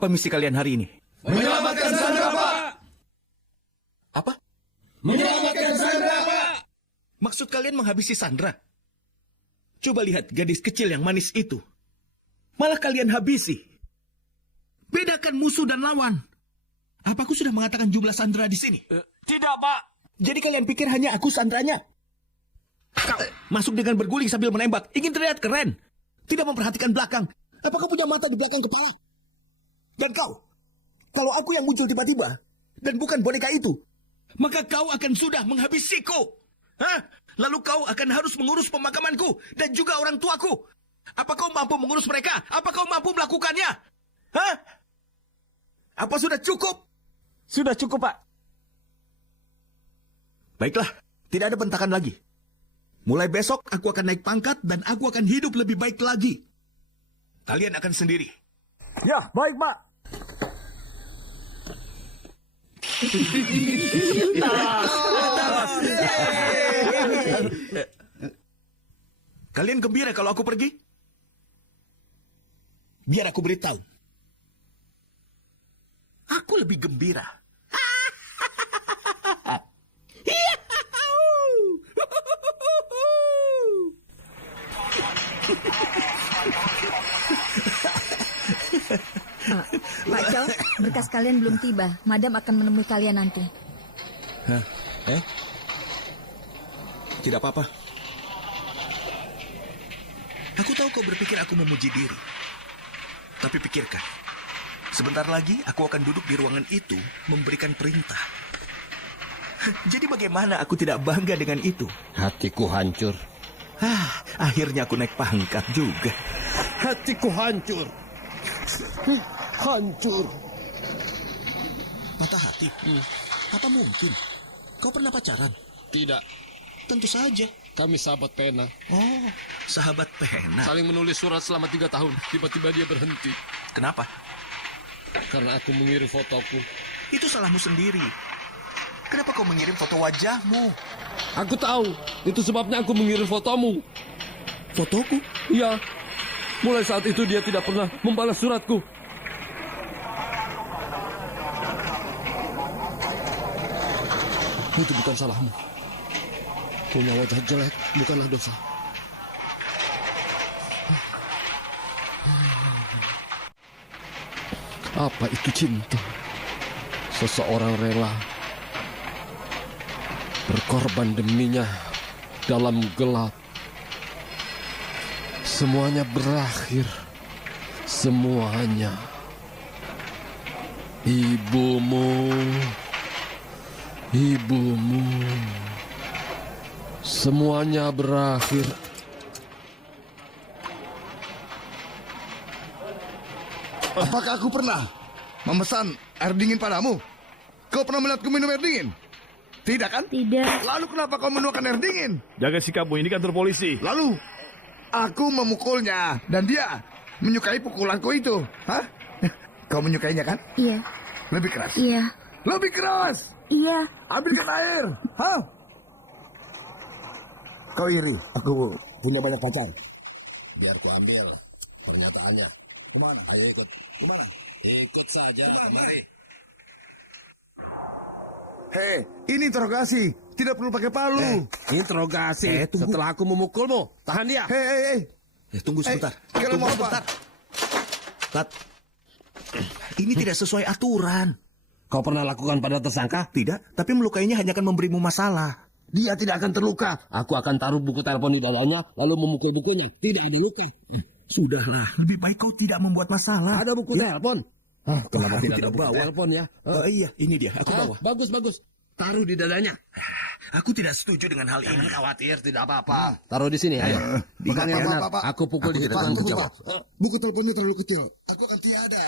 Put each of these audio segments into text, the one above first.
Apa misi kalian hari ini? Menyelamatkan Sandra, Pak! Apa? Menyelamatkan Sandra, Pak! Maksud kalian menghabisi Sandra? Coba lihat gadis kecil yang manis itu. Malah kalian habisi. Bedakan musuh dan lawan. Apa aku sudah mengatakan jumlah Sandra di sini? Tidak, Pak. Jadi kalian pikir hanya aku Sandranya? Kau masuk dengan berguling sambil menembak. Ingin terlihat keren. Tidak memperhatikan belakang. Apakah punya mata di belakang kepala? Dan kau, kalau aku yang muncul tiba-tiba, dan bukan boneka itu, maka kau akan sudah menghabisiku. Hah? Lalu kau akan harus mengurus pemakamanku dan juga orang tuaku. Apa kau mampu mengurus mereka? Apa kau mampu melakukannya? Hah? Apa sudah cukup? Sudah cukup, Pak. Baiklah, tidak ada bentakan lagi. Mulai besok aku akan naik pangkat dan aku akan hidup lebih baik lagi. Kalian akan sendiri. Ya, baik, Pak. Kalian gembira kalau aku pergi? Biar aku beritahu. Aku lebih gembira. Pak Chow, berkas kalian belum tiba. Madam akan menemui kalian nanti. Hah? Tidak apa-apa. Aku tahu kau berpikir aku memuji diri. Tapi pikirkan, sebentar lagi aku akan duduk di ruangan itu memberikan perintah. Jadi bagaimana aku tidak bangga dengan itu? Hatiku hancur. Akhirnya aku naik pangkat juga. Hatiku hancur. Hancur. Patah hati? Apa mungkin? Kau pernah pacaran? Tidak, Tentu saja. kami sahabat pena. Oh, sahabat pena. Saling menulis surat selama 3 tahun. Tiba-tiba dia berhenti. Kenapa? Karena aku mengirim fotoku. Itu salahmu sendiri. Kenapa kau mengirim foto wajahmu? Aku tahu. Itu sebabnya aku mengirim fotomu. Fotoku? Iya. Mulai saat itu dia tidak pernah membalas suratku. Itu bukan salahmu. Punya wajah jelek bukanlah dosa. Apa itu cinta? Seseorang rela berkorban deminya dalam gelap. Semuanya berakhir. Semuanya. Ibumu. Semuanya berakhir. Apakah aku pernah memesan air dingin padamu? Kau pernah melihatku minum air dingin? Tidak kan? Tidak. Lalu kenapa kau menuangkan air dingin? Jaga sikapmu, ini kantor polisi. Lalu aku memukulnya dan dia menyukai pukulanku itu. Hah? Kau menyukainya kan? Iya. Lebih keras. Iya. Lebih keras. Iya. Ambilkan air. Hah? Kau iri? Aku punya banyak pacar. Biar ku ambil pernyataannya. Kemana? Ayo ikut. Kemana? Ikut saja. Mari. Hei, ini interogasi. Tidak perlu pakai palu. Interogasi. Tunggu. Setelah aku memukulmu, tahan dia. Hei. Tunggu sebentar. Kalian Tunggu mau sebentar. apa? Tat, ini tidak sesuai aturan. Kau pernah lakukan pada tersangka? Tidak, tapi melukainya hanya akan memberimu masalah. Dia tidak akan terluka. Aku akan taruh buku telepon di dadanya, lalu memukul bukunya. Tidak ada luka. Sudahlah, lebih baik kau tidak membuat masalah. Ada buku telepon. Kenapa Aku tidak tidak ada buku bawa. telepon ya? Iya, ini dia. Aku bawa. Bagus, bagus. Taruh di dadanya. Aku tidak setuju dengan hal Jangan ini. khawatir, tidak apa-apa. Taruh di sini, ayo. Bukan yang benar. Pak. Aku pukul di situ. tanggung jawab. Buku teleponnya terlalu kecil. Aku akan tiada.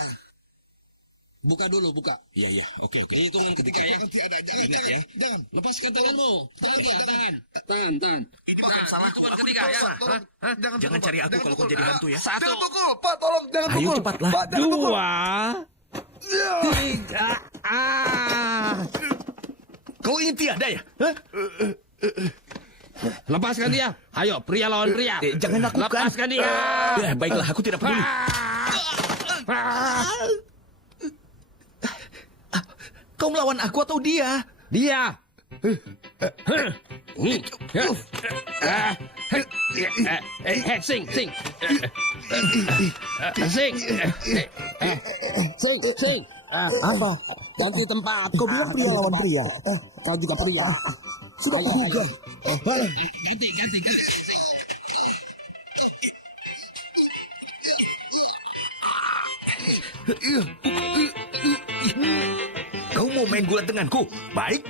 Buka dulu, buka. Iya. Oke. Hitungan ketiga ya. Akan tiada. Jangan, Ingat ya. Jangan. Lepaskan tanganmu. Tahan dia, tahan. Tahan. Hitungan ketiga ya. Jangan cari aku kalau kau jadi hantu ya. Jangan pukul. Pak, tolong. Jangan Ayo pukul. cepatlah. Pak, jangan pukul. 2, 3. Kau ingin tiada ya? Lepaskan dia. Ayo, pria lawan pria. Jangan lakukan. Lepaskan dia. Baiklah, aku tidak peduli. Kau melawan aku atau dia? Dia. Sing. Sing. Apa? Ganti tempat. Kau bilang pria lawan pria. Kau juga pria. Sudah kuduga. Ganti. Kau mau main gulat denganku? Baik.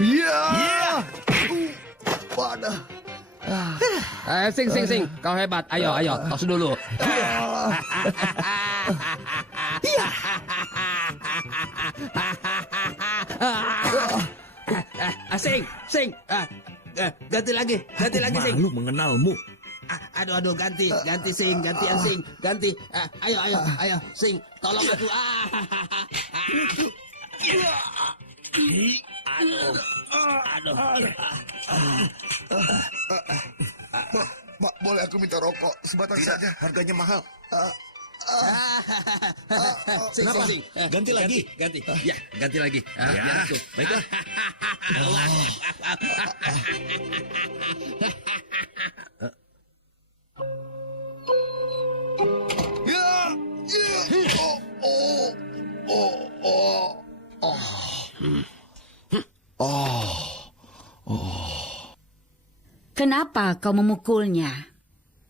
Ya. Wadah. Sing. Kau hebat. Ayo. Tos dulu. Sing. Ganti lagi, Sing. Malu mengenalmu. Aduh, ganti Sing, gantian Sing, ganti. Ayo, Sing, tolong aku. Aduh. Mak, boleh aku minta rokok sebatang saja? Harganya mahal. Sing. Ganti lagi. Ganti. Ya, ganti lagi. Ya, biar aku. baiklah. Ya. Kenapa kau memukulnya?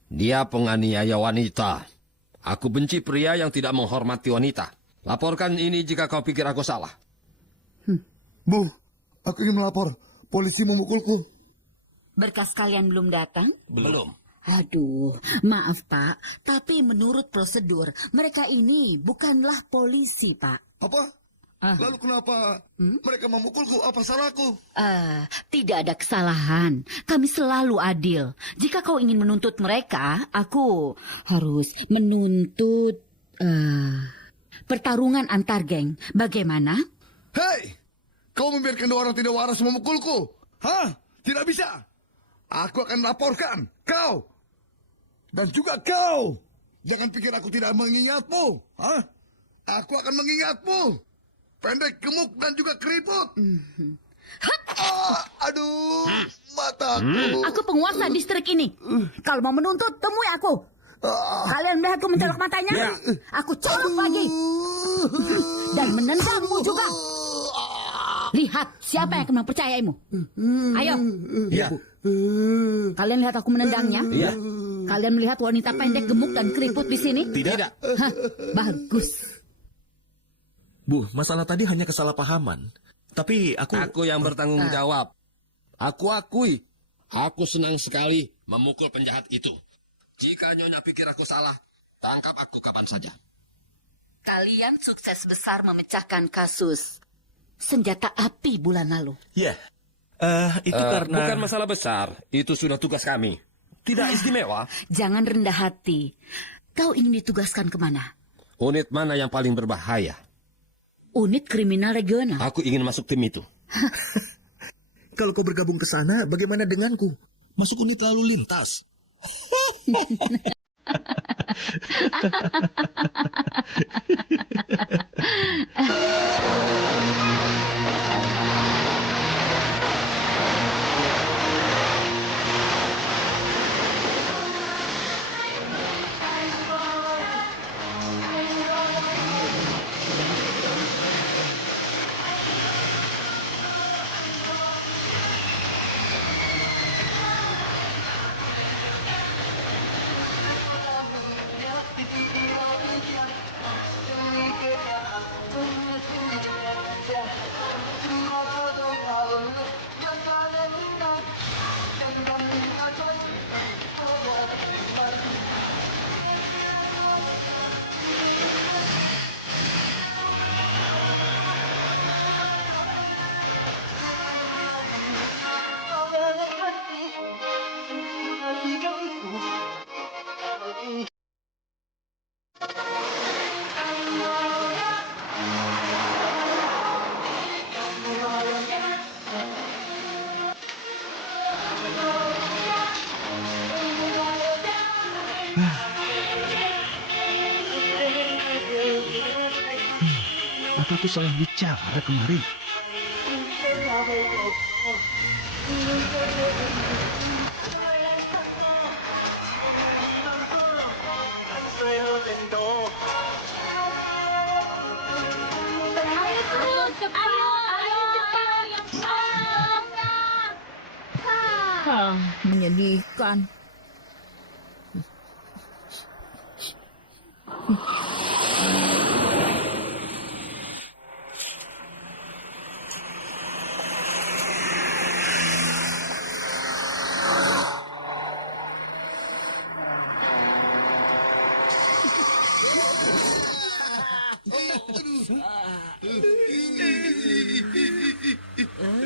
Dia penganiaya wanita. Aku benci pria yang tidak menghormati wanita. Laporkan ini jika kau pikir aku salah. Bu, aku ingin melapor. Polisi memukulku. Berkas kalian belum datang? Belum. Aduh, maaf Pak, tapi menurut prosedur, mereka ini bukanlah polisi, Pak. Apa? Lalu kenapa mereka memukulku? Apa salahku? Tidak ada kesalahan. Kami selalu adil. Jika kau ingin menuntut mereka, aku harus menuntut pertarungan antar geng. Bagaimana? Hei! Kau membiarkan dua orang tidak waras memukulku? Hah? Tidak bisa. Aku akan laporkan kau. Dan juga kau. Jangan pikir aku tidak mengingatmu. Hah? Aku akan mengingatmu. Pendek, gemuk, dan juga keriput. Aduh, mataku. Aku penguasa distrik ini. Kalau mau menuntut, temui aku. Kalian melihatku mencolok matanya? Aku colok lagi. Dan menendangmu juga. Lihat siapa yang akan mempercayaimu. Ayo. Ya. Kalian lihat aku menendangnya? Iya. Kalian melihat wanita pendek, gemuk, dan keriput di sini? Tidak. Hah, bagus. Bu, masalah tadi hanya kesalahpahaman. Tapi Aku yang bertanggung jawab. Aku akui. Aku senang sekali memukul penjahat itu. Jika Nyonya pikir aku salah, tangkap aku kapan saja. Kalian sukses besar memecahkan kasus senjata api bulan lalu. Ya. Itu karena... Bukan masalah besar. Itu sudah tugas kami. Tidak istimewa. Jangan rendah hati. Kau ingin ditugaskan kemana? Unit mana yang paling berbahaya? Unit kriminal regional. Aku ingin masuk tim itu. Kalau kau bergabung ke sana, bagaimana denganku? Masuk unit lalu lintas. aku salah bicara kemarin? Menyedihkan.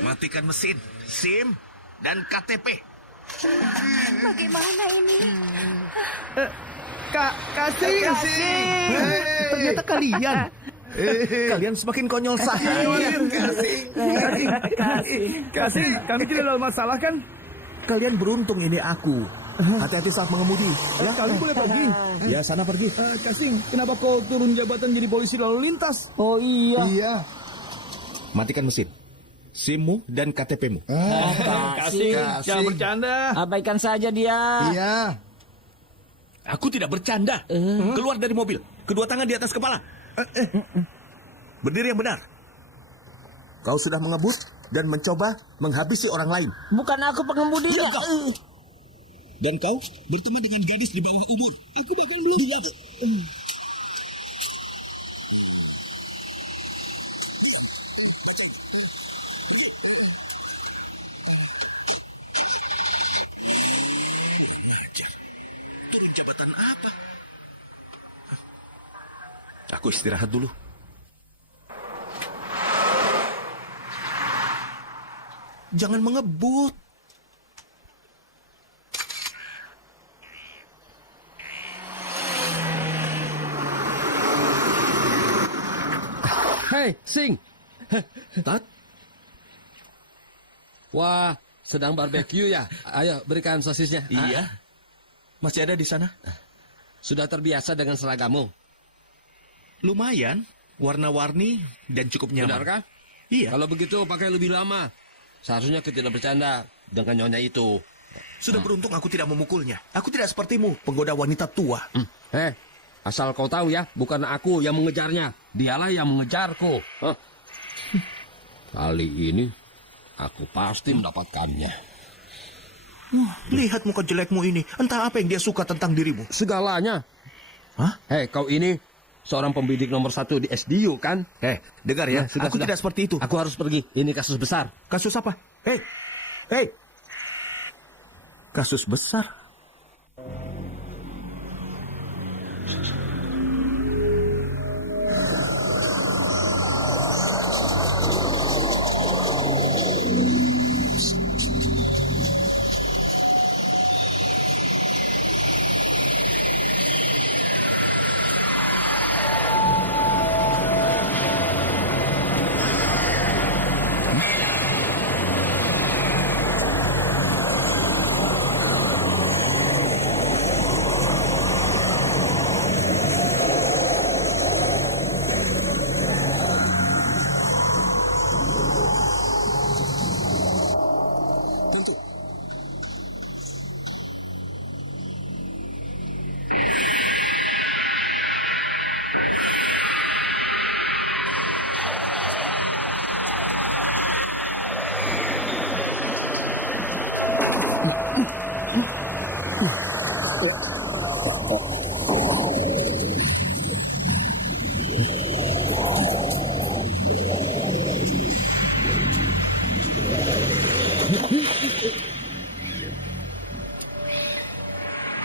Matikan mesin, SIM, dan KTP. Bagaimana ini? Kasih. Ternyata kalian. Kalian semakin konyol saja. Kasih, kami tidak ada masalah kan? Kalian beruntung ini aku. Hati-hati saat mengemudi. Ya, kalian boleh pergi. Ya, sana pergi. Kasih, kenapa kau turun jabatan jadi polisi lalu lintas? Oh iya. Matikan mesin, SIM-mu dan KTP-mu. Kasih, jangan bercanda. Abaikan saja dia. Iya. Aku tidak bercanda. Keluar dari mobil. Kedua tangan di atas kepala. Berdiri yang benar. Kau sudah mengebut dan mencoba menghabisi orang lain. Bukan aku pengemudinya. Dan kau bertemu dengan gadis di bawah umur. Aku bahkan belum lihat. Aku istirahat dulu. Jangan mengebut. Hei, Sing. Tat, Wah, sedang barbeque ya? Ayo, berikan sosisnya. iya. Masih ada di sana? Sudah terbiasa dengan seragammu. Lumayan, warna-warni dan cukup nyaman. Benarkah? Iya. Kalau begitu, pakai lebih lama. Seharusnya kita tidak bercanda dengan nyonya itu. Sudah beruntung aku tidak memukulnya. Aku tidak sepertimu, penggoda wanita tua. Asal kau tahu ya, bukan aku yang mengejarnya. Dialah yang mengejarku. Kali ini, aku pasti mendapatkannya. Lihat muka jelekmu ini. Entah apa yang dia suka tentang dirimu. Segalanya. Hah? Hei, kau ini seorang pembidik nomor 1 di SDU, kan? Dengar ya, Sudah, aku sudah. tidak seperti itu. Aku harus pergi. Ini kasus besar. Kasus apa? Hei. Kasus besar.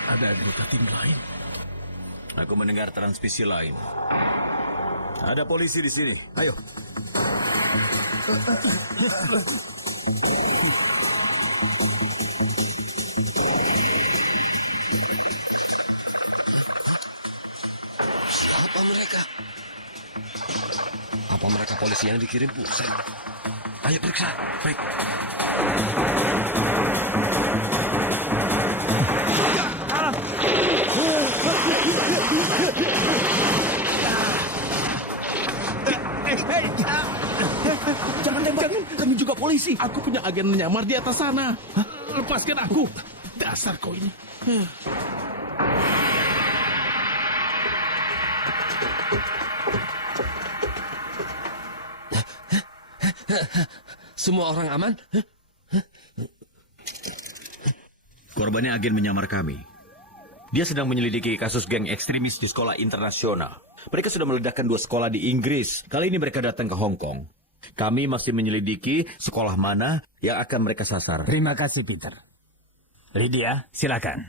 Ada anggota tim lain. Aku mendengar transmisi lain. Ada polisi di sini. Ayo. Siapa mereka? Apa mereka polisi yang dikirim Pusat? Ayo periksa. Baik. Hei, polisi. Aku punya agen menyamar di atas sana. Lepaskan aku. Dasar kau ini. Semua orang aman? Korbannya agen menyamar kami. Dia sedang menyelidiki kasus geng ekstremis di sekolah internasional. Mereka sudah meledakkan 2 sekolah di Inggris. Kali ini mereka datang ke Hong Kong. Kami masih menyelidiki sekolah mana yang akan mereka sasar. Terima kasih, Peter. Lydia, silakan.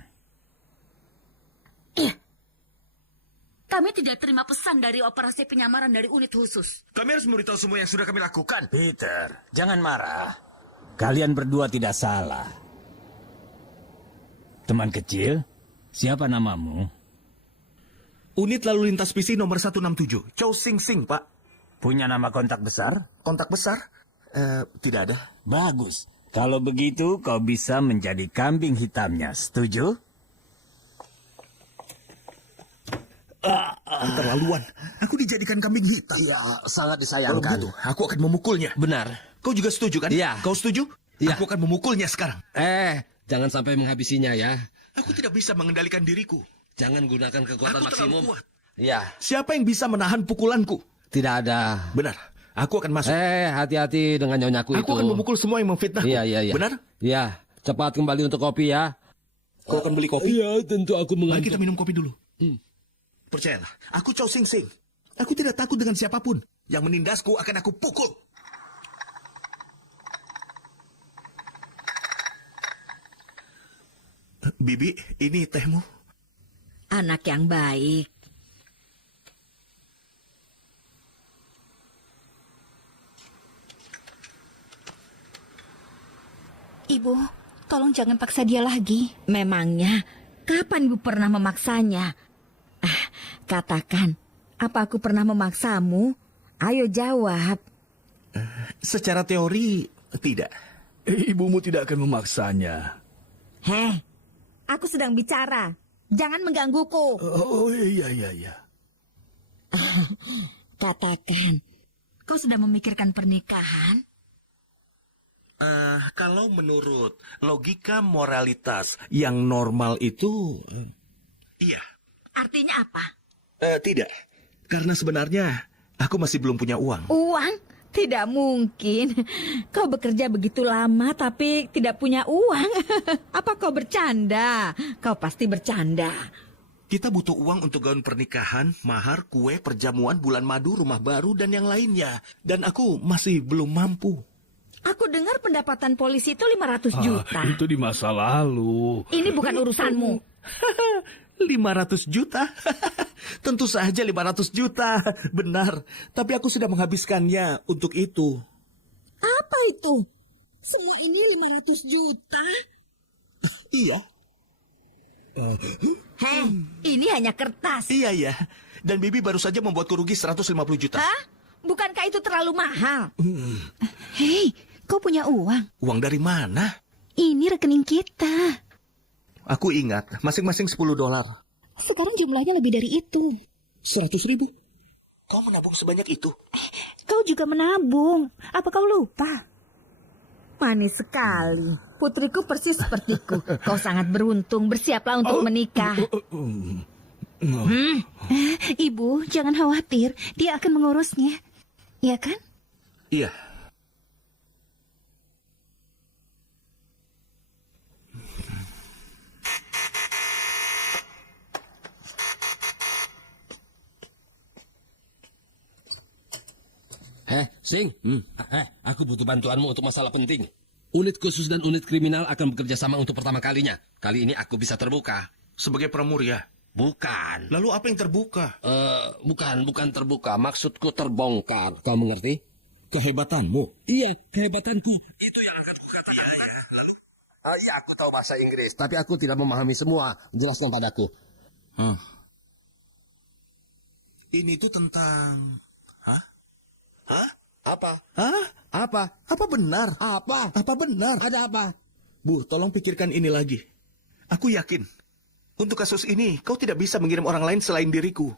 Kami tidak terima pesan dari operasi penyamaran dari unit khusus. Kami harus memberitahu semua yang sudah kami lakukan. Peter, jangan marah. Kalian berdua tidak salah. Teman kecil, siapa namamu? Unit lalu lintas PC nomor 167. Chow Sing Sing, Pak. Punya nama kontak besar? Kontak besar? Tidak ada. Bagus. Kalau begitu, kau bisa menjadi kambing hitamnya. Setuju? Keterlaluan. Aku dijadikan kambing hitam. Iya, sangat Kalau disayangkan. begitu, aku akan memukulnya. Benar. Kau juga setuju kan? Iya. Kau setuju? Iya. Aku akan memukulnya sekarang. Jangan sampai menghabisinya ya. Aku tidak bisa mengendalikan diriku. Jangan gunakan kekuatan Aku maksimum. terlalu kuat. Iya, Siapa yang bisa menahan pukulanku? tidak ada. Benar. Aku akan masuk. Hati-hati dengan nyonyaku itu. Aku akan memukul semua yang memfitnahku. Iya. Benar? Iya, cepat kembali untuk kopi ya. Kau akan beli kopi? Iya, tentu aku Mari mengantuk. kita minum kopi dulu. Percayalah, aku Chow Sing Sing. Aku tidak takut dengan siapapun. Yang menindasku akan aku pukul. Bibi, ini tehmu. Anak yang baik. Ibu, tolong jangan paksa dia lagi. Memangnya, kapan Ibu pernah memaksanya? Katakan, apa aku pernah memaksamu? Ayo jawab. Secara teori, tidak. Ibumu tidak akan memaksanya. Heh, aku sedang bicara. Jangan menggangguku. Oh, iya. Katakan, kau sudah memikirkan pernikahan? Kalau menurut logika moralitas yang normal itu, iya. Artinya apa? Tidak. Karena sebenarnya aku masih belum punya uang. Uang? Tidak mungkin. Kau bekerja begitu lama tapi tidak punya uang. Apa kau bercanda? Kau pasti bercanda. Kita butuh uang untuk gaun pernikahan, mahar, kue, perjamuan, bulan madu, rumah baru, dan yang lainnya. Dan aku masih belum mampu. Aku dengar pendapatan polisi itu 500 juta. Itu di masa lalu. Ini bukan urusanmu. 500 juta? Tentu saja 500 juta. Benar. Tapi aku sudah menghabiskannya untuk itu. Apa itu? Semua ini 500 juta? Iya. Heh, ini hanya kertas. Iya. Dan Bibi baru saja membuatku rugi 150 juta. Hah? Bukankah itu terlalu mahal? Hei, kau punya uang. Uang dari mana? Ini rekening kita. Aku ingat, masing-masing $10. Sekarang jumlahnya lebih dari itu. 100.000? Kau menabung sebanyak itu? Kau juga menabung. Apa kau lupa? Manis sekali. Putriku persis sepertiku. Kau sangat beruntung. Bersiaplah untuk menikah. Ibu, jangan khawatir. Dia akan mengurusnya. Ya kan? Iya. Sing. Aku butuh bantuanmu untuk masalah penting. Unit khusus dan unit kriminal akan bekerja sama untuk pertama kalinya. Kali ini aku bisa terbuka. Sebagai pramuria. Bukan. Lalu apa yang terbuka? Bukan terbuka. Maksudku terbongkar. Kau mengerti? Kehebatanmu. Iya, kehebatanku. Itu yang akan kukatakan. Iya, aku tahu bahasa Inggris, tapi aku tidak memahami semua. Jelaskan padaku. Ini tuh tentang... Hah? Apa? Hah? Apa? Apa benar? Apa? Apa benar? Ada apa? Bu, tolong pikirkan ini lagi. Aku yakin, untuk kasus ini kau tidak bisa mengirim orang lain selain diriku.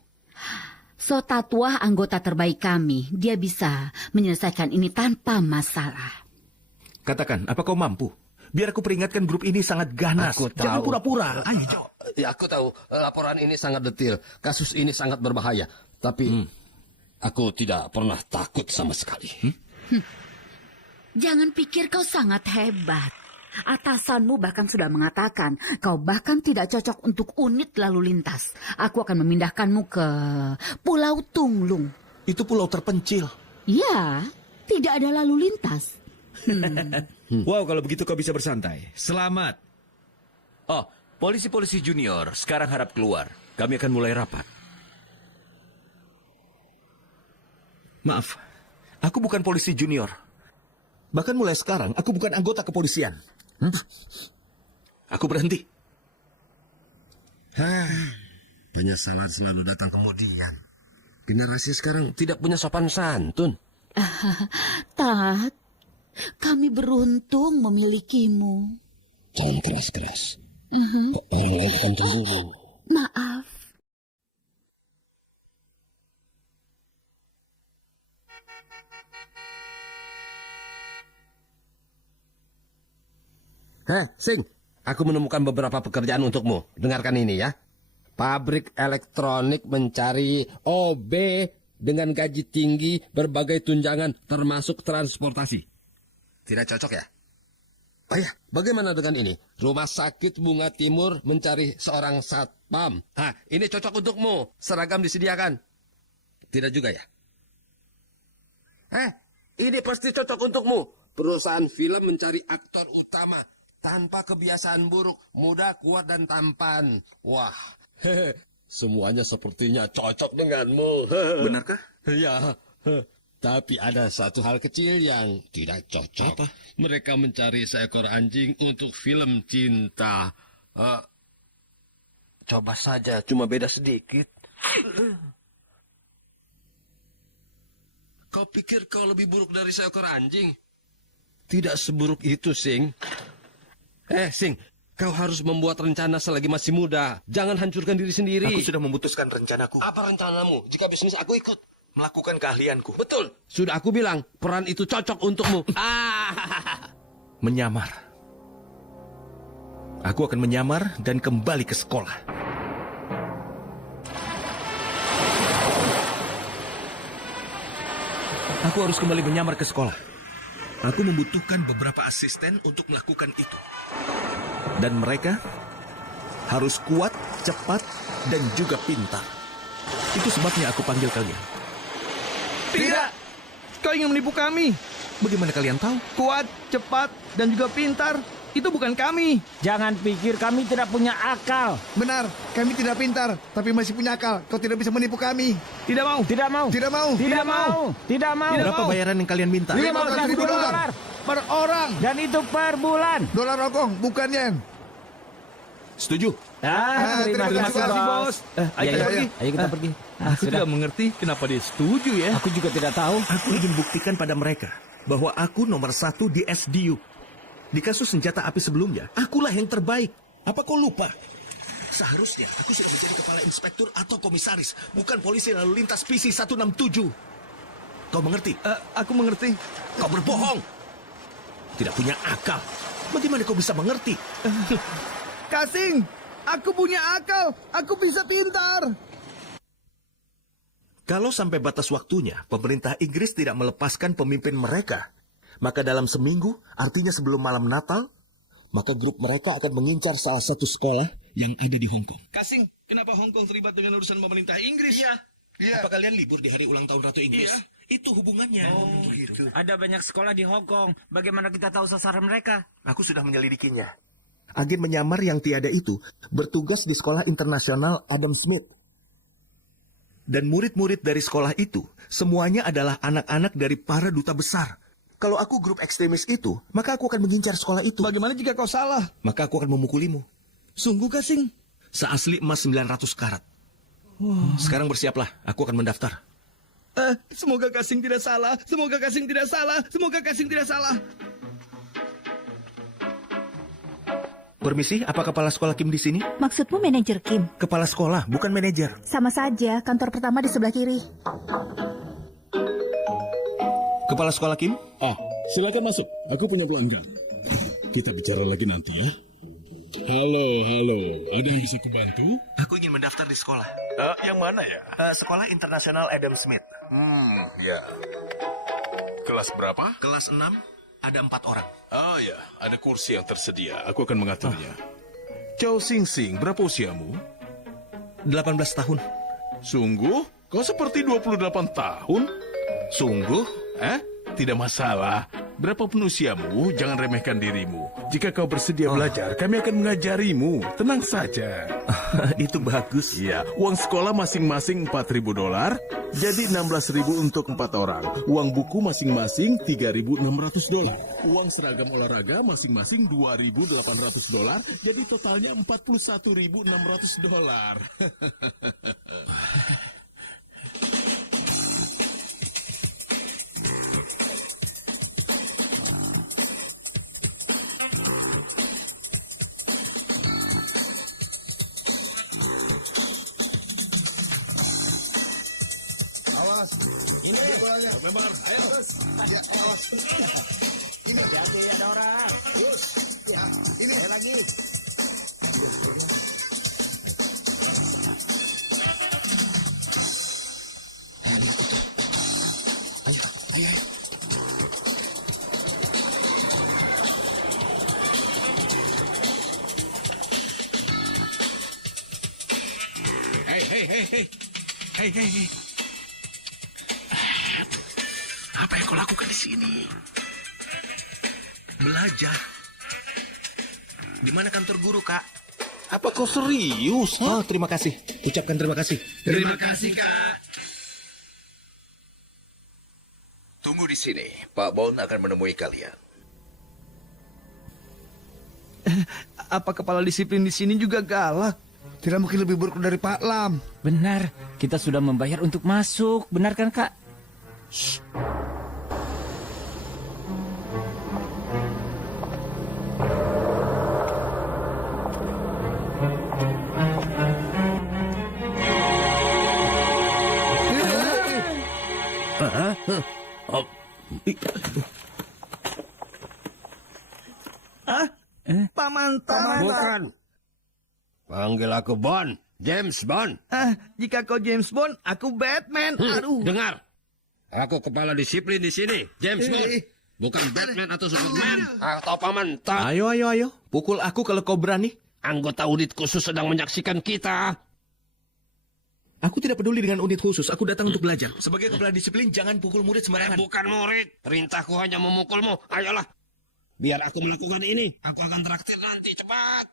Sotatwa anggota terbaik kami. Dia bisa menyelesaikan ini tanpa masalah. Katakan, apa kau mampu? Biar aku peringatkan grup ini sangat ganas. Aku tahu. Jangan pura-pura. Ayo, Jo. Ya, aku tahu. Laporan ini sangat detail. Kasus ini sangat berbahaya. Tapi aku tidak pernah takut sama sekali. Jangan pikir kau sangat hebat. Atasanmu bahkan sudah mengatakan kau bahkan tidak cocok untuk unit lalu lintas. Aku akan memindahkanmu ke Pulau Tunglung. Itu pulau terpencil. Ya, tidak ada lalu lintas. Wow, kalau begitu kau bisa bersantai. Selamat. Oh, polisi-polisi junior sekarang harap keluar. Kami akan mulai rapat. Maaf, aku bukan polisi junior. Bahkan mulai sekarang, aku bukan anggota kepolisian. Aku berhenti. Penyesalan selalu datang kemudian. Generasi sekarang tidak punya sopan santun. Tat, kami beruntung memilikimu. Jangan keras-keras. Orang lain akan cemburu. Maaf. Sing, aku menemukan beberapa pekerjaan untukmu. Dengarkan ini ya. Pabrik elektronik mencari OB dengan gaji tinggi, berbagai tunjangan, termasuk transportasi. Tidak cocok ya? Oh ya, bagaimana dengan ini? Rumah Sakit Bunga Timur mencari seorang satpam. Ini cocok untukmu. Seragam disediakan. Tidak juga ya? Ini pasti cocok untukmu. Perusahaan film mencari aktor utama. Tanpa kebiasaan buruk, muda, kuat, dan tampan. Wah, semuanya sepertinya cocok denganmu. Benarkah? Ya, tapi ada satu hal kecil yang tidak cocok. Apa? Mereka mencari seekor anjing untuk film cinta. Coba saja, cuma beda sedikit. Kau pikir kau lebih buruk dari seekor anjing? Tidak seburuk itu, Sing. Sing, kau harus membuat rencana selagi masih muda. Jangan hancurkan diri sendiri. Aku sudah memutuskan rencanaku. Apa rencanamu? Jika bisnis aku ikut. Melakukan keahlianku. Betul. Sudah aku bilang, peran itu cocok untukmu. Menyamar. Aku akan menyamar dan kembali ke sekolah. Aku harus kembali menyamar ke sekolah. Aku membutuhkan beberapa asisten untuk melakukan itu. Dan mereka harus kuat, cepat, dan juga pintar. Itu sebabnya aku panggil kalian. Tidak! Kau ingin menipu kami. Bagaimana kalian tahu? Kuat, cepat, dan juga pintar. Itu bukan kami. Jangan pikir kami tidak punya akal. Benar, kami tidak pintar, tapi masih punya akal. Kau tidak bisa menipu kami. Tidak mau. Tidak mau. Tidak mau. Tidak mau. Tidak mau. Berapa bayaran yang kalian minta? $500.000 per orang. Dan itu per bulan. Dolar Hongkong, bukan yen. Setuju? terima kasih, bos. Ayo, ayo. Ayo kita pergi. Aku tidak mengerti kenapa dia setuju ya. Aku juga tidak tahu. Aku ingin buktikan pada mereka bahwa aku nomor 1 di SDU. Di kasus senjata api sebelumnya, akulah yang terbaik. Apa kau lupa? Seharusnya aku sudah menjadi kepala inspektur atau komisaris, bukan polisi lalu lintas PC 167. Kau mengerti? Aku mengerti. Kau berbohong. Tidak punya akal. Bagaimana kau bisa mengerti? Kasing, aku punya akal. Aku bisa pintar. Kalau sampai batas waktunya, pemerintah Inggris tidak melepaskan pemimpin mereka, maka dalam seminggu, artinya sebelum malam Natal, maka grup mereka akan mengincar salah satu sekolah yang ada di Hong Kong. Kasing, kenapa Hong Kong terlibat dengan urusan pemerintah Inggris? Apa kalian libur di hari ulang tahun Ratu Inggris? Itu hubungannya. Begitu. Ada banyak sekolah di Hong Kong. Bagaimana kita tahu sasaran mereka? Aku sudah menyelidikinya. Agen menyamar yang tiada itu bertugas di sekolah internasional Adam Smith. Dan murid-murid dari sekolah itu semuanya adalah anak-anak dari para duta besar. Kalau aku grup ekstremis itu, maka aku akan mengincar sekolah itu. Bagaimana jika kau salah? Maka aku akan memukulimu. Sungguh, Kasing? Seasli emas 900 karat. Sekarang bersiaplah, aku akan mendaftar. Semoga Kasing tidak salah. Semoga Kasing tidak salah. Semoga Kasing tidak salah. Permisi, apa kepala sekolah Kim di sini? Maksudmu manajer Kim? Kepala sekolah, bukan manajer. Sama saja, kantor pertama di sebelah kiri. Kepala sekolah Kim? Silakan masuk. Aku punya pelanggan. Kita bicara lagi nanti ya. Halo. Ada yang bisa kubantu? Aku ingin mendaftar di sekolah. Yang mana ya? Sekolah Internasional Adam Smith. Ya. Kelas berapa? Kelas 6, ada 4 orang. Ya, ada kursi yang tersedia. Aku akan mengaturnya. Chow Sing Sing, berapa usiamu? 18 tahun. Sungguh? Kau seperti 28 tahun? Sungguh? Tidak masalah. Berapapun usiamu, jangan remehkan dirimu. Jika kau bersedia belajar, kami akan mengajarimu. Tenang saja. Itu bagus. Iya, uang sekolah masing-masing $4.000, jadi $16.000 untuk 4 orang. Uang buku masing-masing $3.600. Uang seragam olahraga masing-masing $2.800, jadi totalnya $41.600. Hei. Apa yang kau lakukan di sini? Belajar. Di mana kantor guru, Kak? Apa kau serius? Oh, terima kasih. Ucapkan terima kasih. Terima kasih, Kak. Tunggu di sini. Pak Bon akan menemui kalian. Apa kepala disiplin di sini juga galak? Tidak mungkin lebih buruk dari Pak Lam. Benar, kita sudah membayar untuk masuk. Benar kan, Kak? Paman. Bukan. Panggil aku Bond. James Bond. Jika kau James Bond, aku Batman. Aduh. Dengar. Aku kepala disiplin di sini. James Bond. Bukan Batman atau Superman. Atau paman. Ayo. Pukul aku kalau kau berani. Anggota unit khusus sedang menyaksikan kita. Aku tidak peduli dengan unit khusus. Aku datang untuk belajar. Sebagai kepala disiplin, jangan pukul murid sembarangan. Bukan murid. Perintahku hanya memukulmu. Ayolah. Biar aku melakukan ini. Aku akan traktir nanti. Cepat.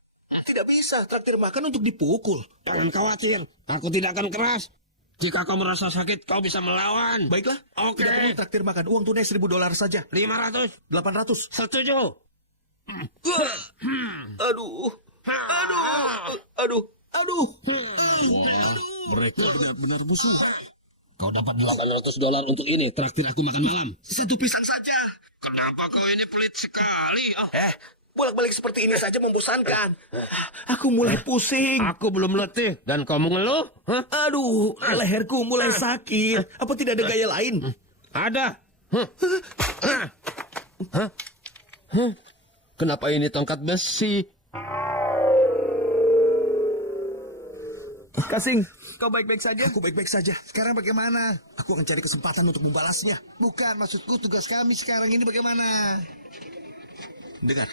Tidak bisa. Traktir makan untuk dipukul. Jangan khawatir. Aku tidak akan keras. Jika kau merasa sakit, kau bisa melawan. Baiklah. Oke. Tidak perlu traktir makan. Uang tunai $1.000 saja. 500. 800. Setuju. Aduh. Mereka benar-benar musuh. Kau dapat $800 untuk ini. Traktir aku makan malam. Satu pisang saja. Kenapa kau ini pelit sekali? Bolak-balik seperti ini saja membosankan. Aku mulai pusing. Aku belum letih. Dan kau mengeluh? Hah? Aduh, leherku mulai sakit. Apa tidak ada gaya lain? Ada. Kenapa ini tongkat besi? Kasing, kau baik-baik saja? Aku baik-baik saja. Sekarang bagaimana? Aku akan cari kesempatan untuk membalasnya. Bukan, maksudku tugas kami sekarang ini bagaimana? Dengar,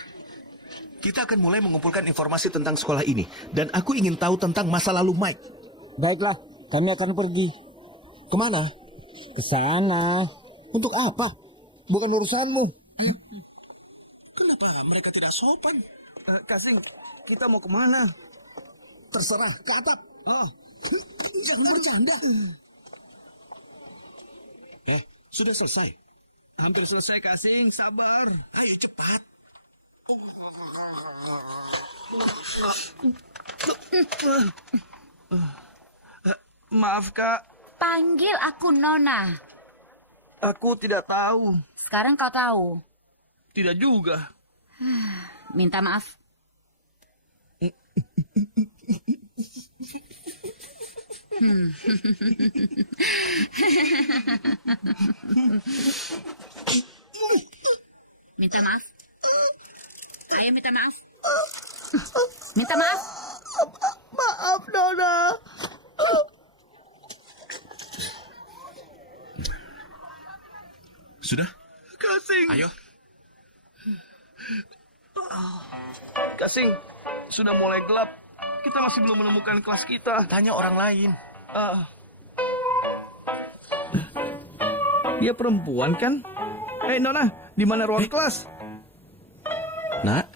kita akan mulai mengumpulkan informasi tentang sekolah ini. Dan aku ingin tahu tentang masa lalu Mike. Baiklah, kami akan pergi. Kemana? Ke sana. Untuk apa? Bukan urusanmu. Ayo. Kenapa mereka tidak sopan? Kasing, kita mau kemana? Terserah, ke atap. Jangan bercanda. Sudah selesai. Hampir selesai, Kasing. Sabar. Ayo cepat. Maaf, Kak. Panggil aku Nona. Aku tidak tahu. Sekarang kau tahu. Tidak juga. Minta maaf. Minta maaf. Ayo minta maaf. Minta maaf. Maaf, Nona. Sudah? Kasing. Ayo. Kasing, sudah mulai gelap. Kita masih belum menemukan kelas kita. Tanya orang lain. Dia perempuan kan? Hei Nona, di mana ruang kelas? Nak,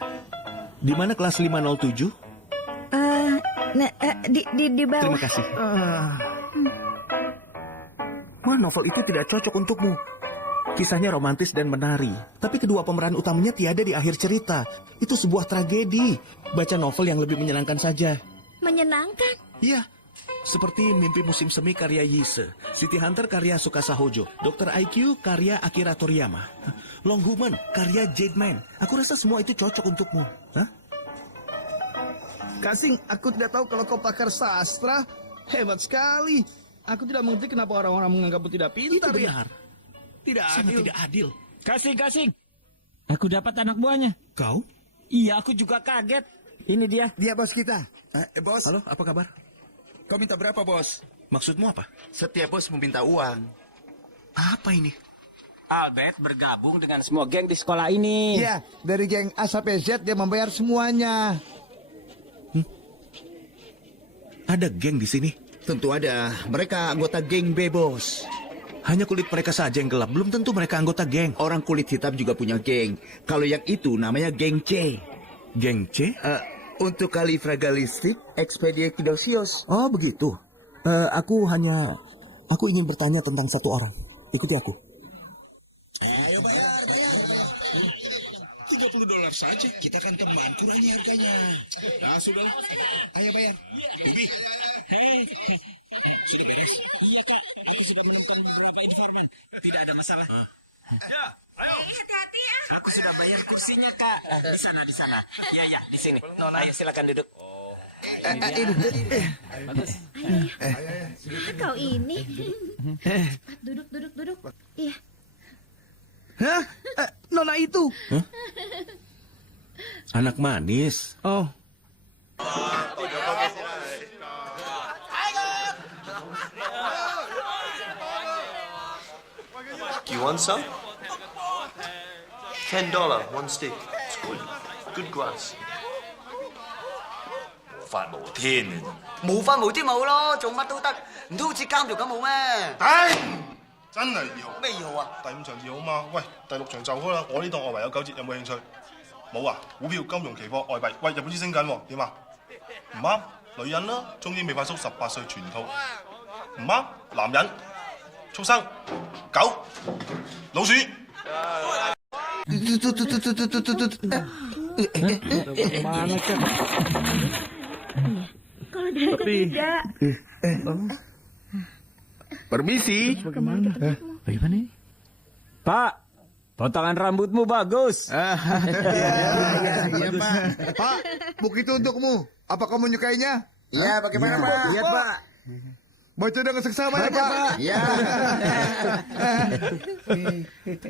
di mana kelas 507? Di bawah. Terima kasih. Wah, novel itu tidak cocok untukmu. Kisahnya romantis dan menari, tapi kedua pemeran utamanya tiada di akhir cerita. Itu sebuah tragedi. Baca novel yang lebih menyenangkan saja. Menyenangkan. Iya, seperti Mimpi Musim Semi karya Yise, City Hunter karya Tsukasa Hojo, Dr. IQ karya Akira Toriyama, Long Human karya Jade Man. Aku rasa semua itu cocok untukmu. Hah? Kasing, aku tidak tahu kalau kau pakar sastra. Hebat sekali. Aku tidak mengerti kenapa orang-orang menganggapmu tidak pintar. Itu benar. Tidak Sangat adil. tidak adil. Kasing. Aku dapat anak buahnya. Kau? Iya, aku juga kaget. Ini dia. Dia bos kita. Bos, Halo, apa kabar? kau minta berapa, bos? Maksudmu apa? Setiap bos meminta uang. Apa ini? Albert bergabung dengan semua geng di sekolah ini. Iya, dari geng A sampai Z dia membayar semuanya. Ada geng di sini. Tentu ada. Mereka anggota geng B, bos. Hanya kulit mereka saja yang gelap. Belum tentu mereka anggota geng. Orang kulit hitam juga punya geng. Kalau yang itu namanya geng C. Geng C? Untuk kalifragalistik expeditiosios. Oh, begitu. Aku ingin bertanya tentang satu orang. Ikuti aku. Ayo bayar. $30 saja. Kita kan teman, kurangi harganya. Nah, sudah. Ayo bayar. Ubi. Hei. Sudah beres? Iya, Kak. Aku sudah menemukan beberapa informan. Tidak ada masalah. Ya, ayo. Hati-hati ya. Aku sudah bayar kursinya, Kak. Di sana. Ya, di sini. Nona, ayo silakan duduk. Bagus. Kau ini. Duduk. Iya. Hah? Nona itu. Anak manis. Oh. Do you want some? $10, one stick. It's good grass. 法無天嘅啫。冇法無天冇咯，做乜都得，唔通好似監獄咁冇咩？真係二號。咩二號啊？第5場2號嘛。喂，第6場就開啦。我呢檔外圍有9折，有冇興趣？冇啊？股票、金融、期貨、外幣。喂，日本紙升緊喎，點啊？唔啱，女人啦，中醫美發叔18歲全套。唔啱，男人，畜生，狗，老鼠。 Mana kan? Kalau tidak. Permisi. Bagaimana? Bagaimana ini? Pak, potongan rambutmu bagus. Iya, Pak. Pak, buku itu untukmu. Apa kamu menyukainya? Iya, bagaimana Pak? Iya, Pak. Baca dengan seksama ya, Pak. Iya.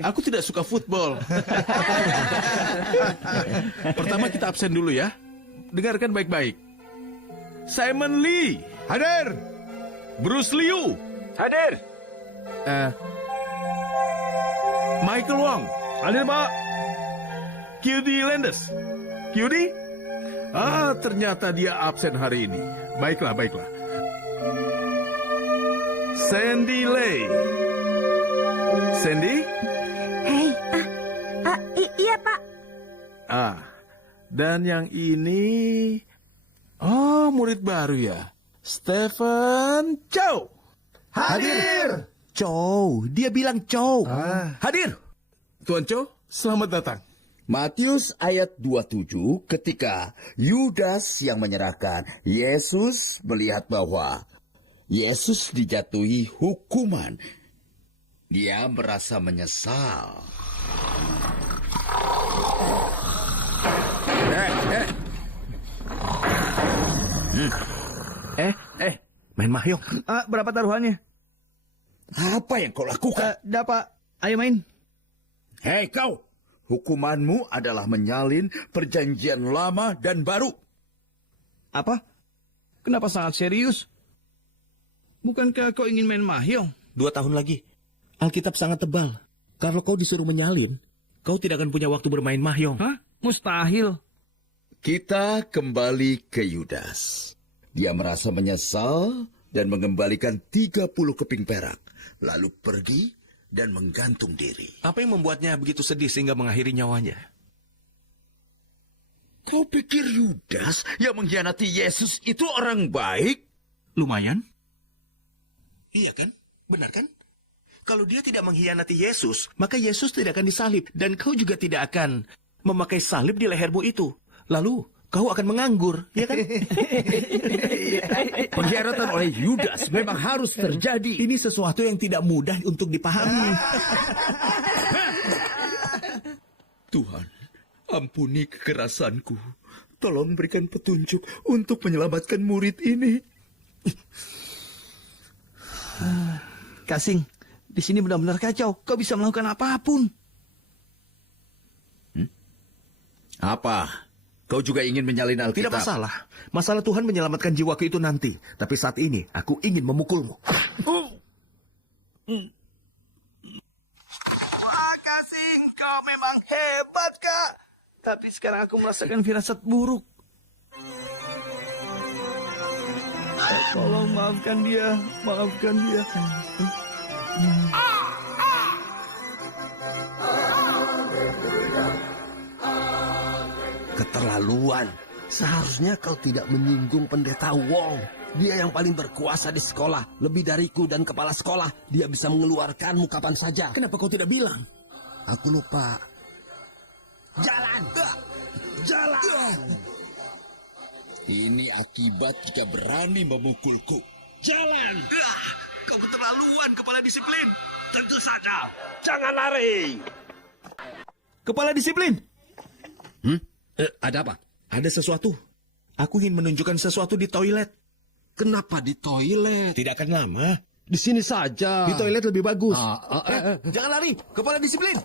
Aku tidak suka football. Pertama kita absen dulu ya. Dengarkan baik-baik. Simon Lee. Hadir. Bruce Liu. Hadir. Michael Wong. Hadir, Pak. QD Landes. QD? Ternyata dia absen hari ini. Baiklah. Sandy Lay. Sandy? Hei. Iya, Pak. Dan yang ini... Oh, murid baru ya. Stephen Chow. Hadir. Chow, dia bilang Chow. Hadir. Tuan Chow, selamat datang. Matius ayat 27 ketika Yudas yang menyerahkan Yesus melihat bahwa Yesus dijatuhi hukuman. Dia merasa menyesal. Main mahjong. Berapa taruhannya? Apa yang kau lakukan? Dah, Pak. Ayo main. Hei kau, Hukumanmu adalah menyalin perjanjian lama dan baru. Apa? Kenapa sangat serius? Bukankah kau ingin main mahjong? 2 tahun lagi. Alkitab sangat tebal. Kalau kau disuruh menyalin, kau tidak akan punya waktu bermain mahjong. Hah? Mustahil. Kita kembali ke Yudas. Dia merasa menyesal dan mengembalikan 30 keping perak. Lalu pergi dan menggantung diri. Apa yang membuatnya begitu sedih sehingga mengakhiri nyawanya? Kau pikir Yudas yang mengkhianati Yesus itu orang baik? Lumayan. Iya kan? Benar kan? Kalau dia tidak mengkhianati Yesus, maka Yesus tidak akan disalib. Dan kau juga tidak akan memakai salib di lehermu itu. Lalu, kau akan menganggur, ya kan? Pengkhianatan oleh Yudas memang harus terjadi. Ini sesuatu yang tidak mudah untuk dipahami. Tuhan, ampuni kekerasanku. Tolong berikan petunjuk untuk menyelamatkan murid ini. Kasing, di sini benar-benar kacau. Kau bisa melakukan apapun. Apa? Kau juga ingin menyalin Alkitab? Tidak masalah. Masalah Tuhan menyelamatkan jiwaku itu nanti. Tapi saat ini, aku ingin memukulmu. Wah, Kasing, kau memang hebat, Kak. Tapi sekarang aku merasakan firasat buruk. Tolong maafkan dia, maafkan dia. Keterlaluan. Seharusnya kau tidak menyinggung pendeta Wong. Dia yang paling berkuasa di sekolah. Lebih dariku dan kepala sekolah. Dia bisa mengeluarkanmu kapan saja. Kenapa kau tidak bilang? Aku lupa. Jalan! Jalan! Ini akibat jika berani memukulku. Jalan! Kau keterlaluan, kepala disiplin. Tentu saja. Jangan lari! Kepala disiplin! Ada apa? Ada sesuatu. Aku ingin menunjukkan sesuatu di toilet. Kenapa di toilet? Tidak akan lama. Di sini saja. Di toilet lebih bagus. Jangan lari, kepala disiplin.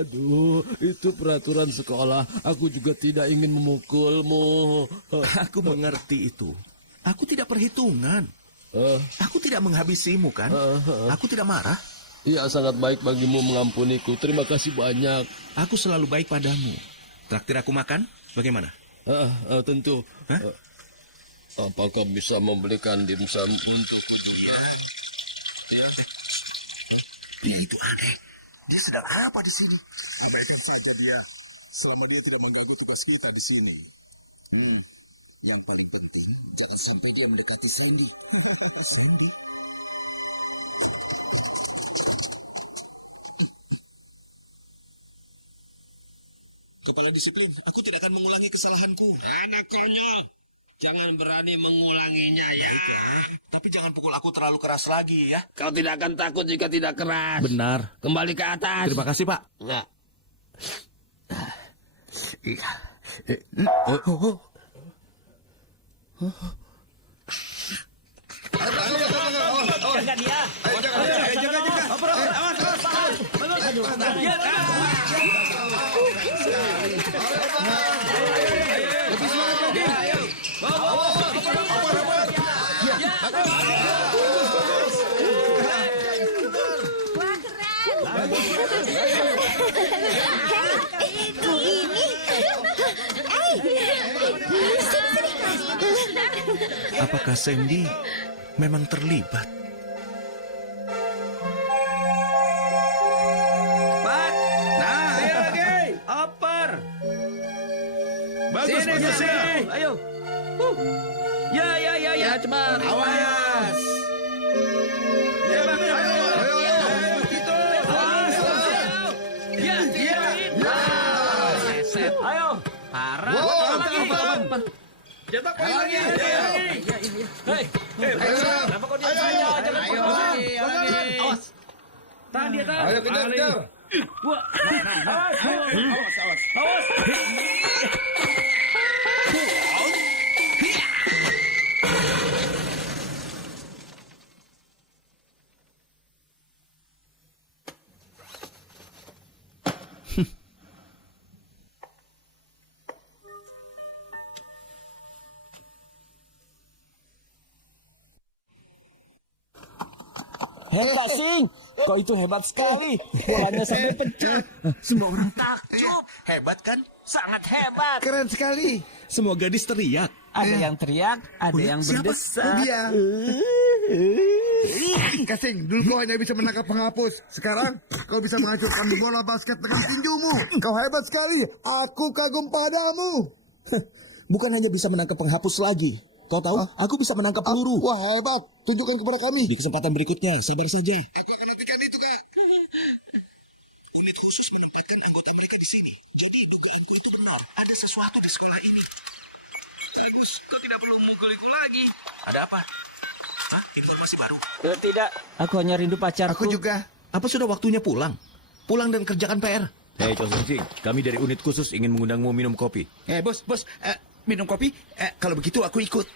Aduh, itu peraturan sekolah. Aku juga tidak ingin memukulmu. Aku mengerti itu. Aku tidak perhitungan. Aku tidak menghabisimu, kan? Aku tidak marah. Iya, sangat baik bagimu mengampuniku. Terima kasih banyak. Aku selalu baik padamu. Traktir aku makan? Bagaimana? Tentu. Apakah bisa membelikan dimsum untukku juga? Dia itu aneh. Dia sedang apa di sini? Abaikan saja dia. Selama dia tidak mengganggu tugas kita di sini. Yang paling penting, jangan sampai dia mendekati Sandy. Sandy. Kepala disiplin, aku tidak akan mengulangi kesalahanku. Anak konyol, jangan berani mengulanginya ya. Tapi jangan pukul aku terlalu keras lagi ya. Kau tidak akan takut jika tidak keras. Benar. Kembali ke atas. Terima kasih, Pak. Ya. Jaga dia. Apakah Sandy memang terlibat? Cepat. Nah, ayo lagi. Oper. Bagus, bagus ya. Ayo. Ya, cepat. Awas. Ya, Bang. Ayo. Gitu. Awas. Ya. Set. Ayo. Parah. Lagi. Cetak lagi. Hei. Kenapa kau diam saja? Jangan lagi. Awas. Tahan dia, tahan. Ayo kejar. Awas. Hei Kasing, kau itu hebat sekali. Bolanya sampai pecah. Semua orang Takjub. Hebat kan? Sangat hebat. keren sekali. Semua gadis teriak. Ada yang teriak, ada yang berdesak. Dia. Kasing, dulu kau hanya bisa menangkap penghapus. Sekarang kau bisa menghancurkan bola basket dengan tinjumu. Kau hebat sekali. Aku kagum padamu. Bukan hanya bisa menangkap penghapus lagi. Kau tahu, aku bisa menangkap peluru. Wah, hebat. Tunjukkan kepada kami. Di kesempatan berikutnya, sabar saja. Aku akan nantikan itu, Kak. Unit khusus menempatkan anggota mereka di sini. Jadi dugaanku itu benar. Ada sesuatu di sekolah ini. Bagus, kau tidak perlu mengukuliku lagi. Ada apa? Hah? Informasi baru? Tidak, aku hanya rindu pacarku. Aku juga. Apa sudah waktunya pulang? Pulang dan kerjakan PR. Hei, Chow Sing Sing, kami dari unit khusus ingin mengundangmu minum kopi. Bos, minum kopi? Kalau begitu aku ikut.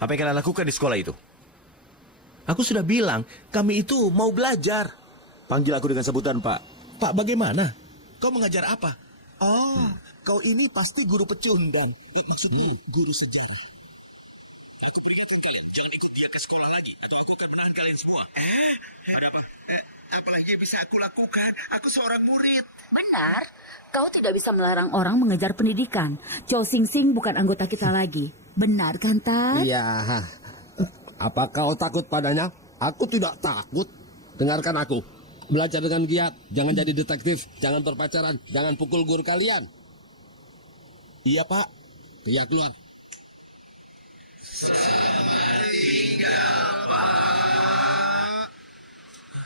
Apa yang kalian lakukan di sekolah itu? Aku sudah bilang, kami itu mau belajar. Panggil aku dengan sebutan Pak. Pak, bagaimana? Kau mengajar apa? Oh, kau ini pasti guru pecundang. Maksudnya guru sejarah. Aku peringatkan kalian, jangan ikut dia ke sekolah lagi, atau aku akan menahan kalian semua. Ada apa? Apalagi yang bisa aku lakukan? Aku seorang murid. Benar. Kau tidak bisa melarang orang mengejar pendidikan. Chow Sing Sing bukan anggota kita lagi. Benar kan, Tan? Iya. Apa kau takut padanya? Aku tidak takut. Dengarkan aku. Belajar dengan giat. Jangan jadi detektif. Jangan berpacaran. Jangan pukul guru kalian. Iya, Pak. Iya, keluar.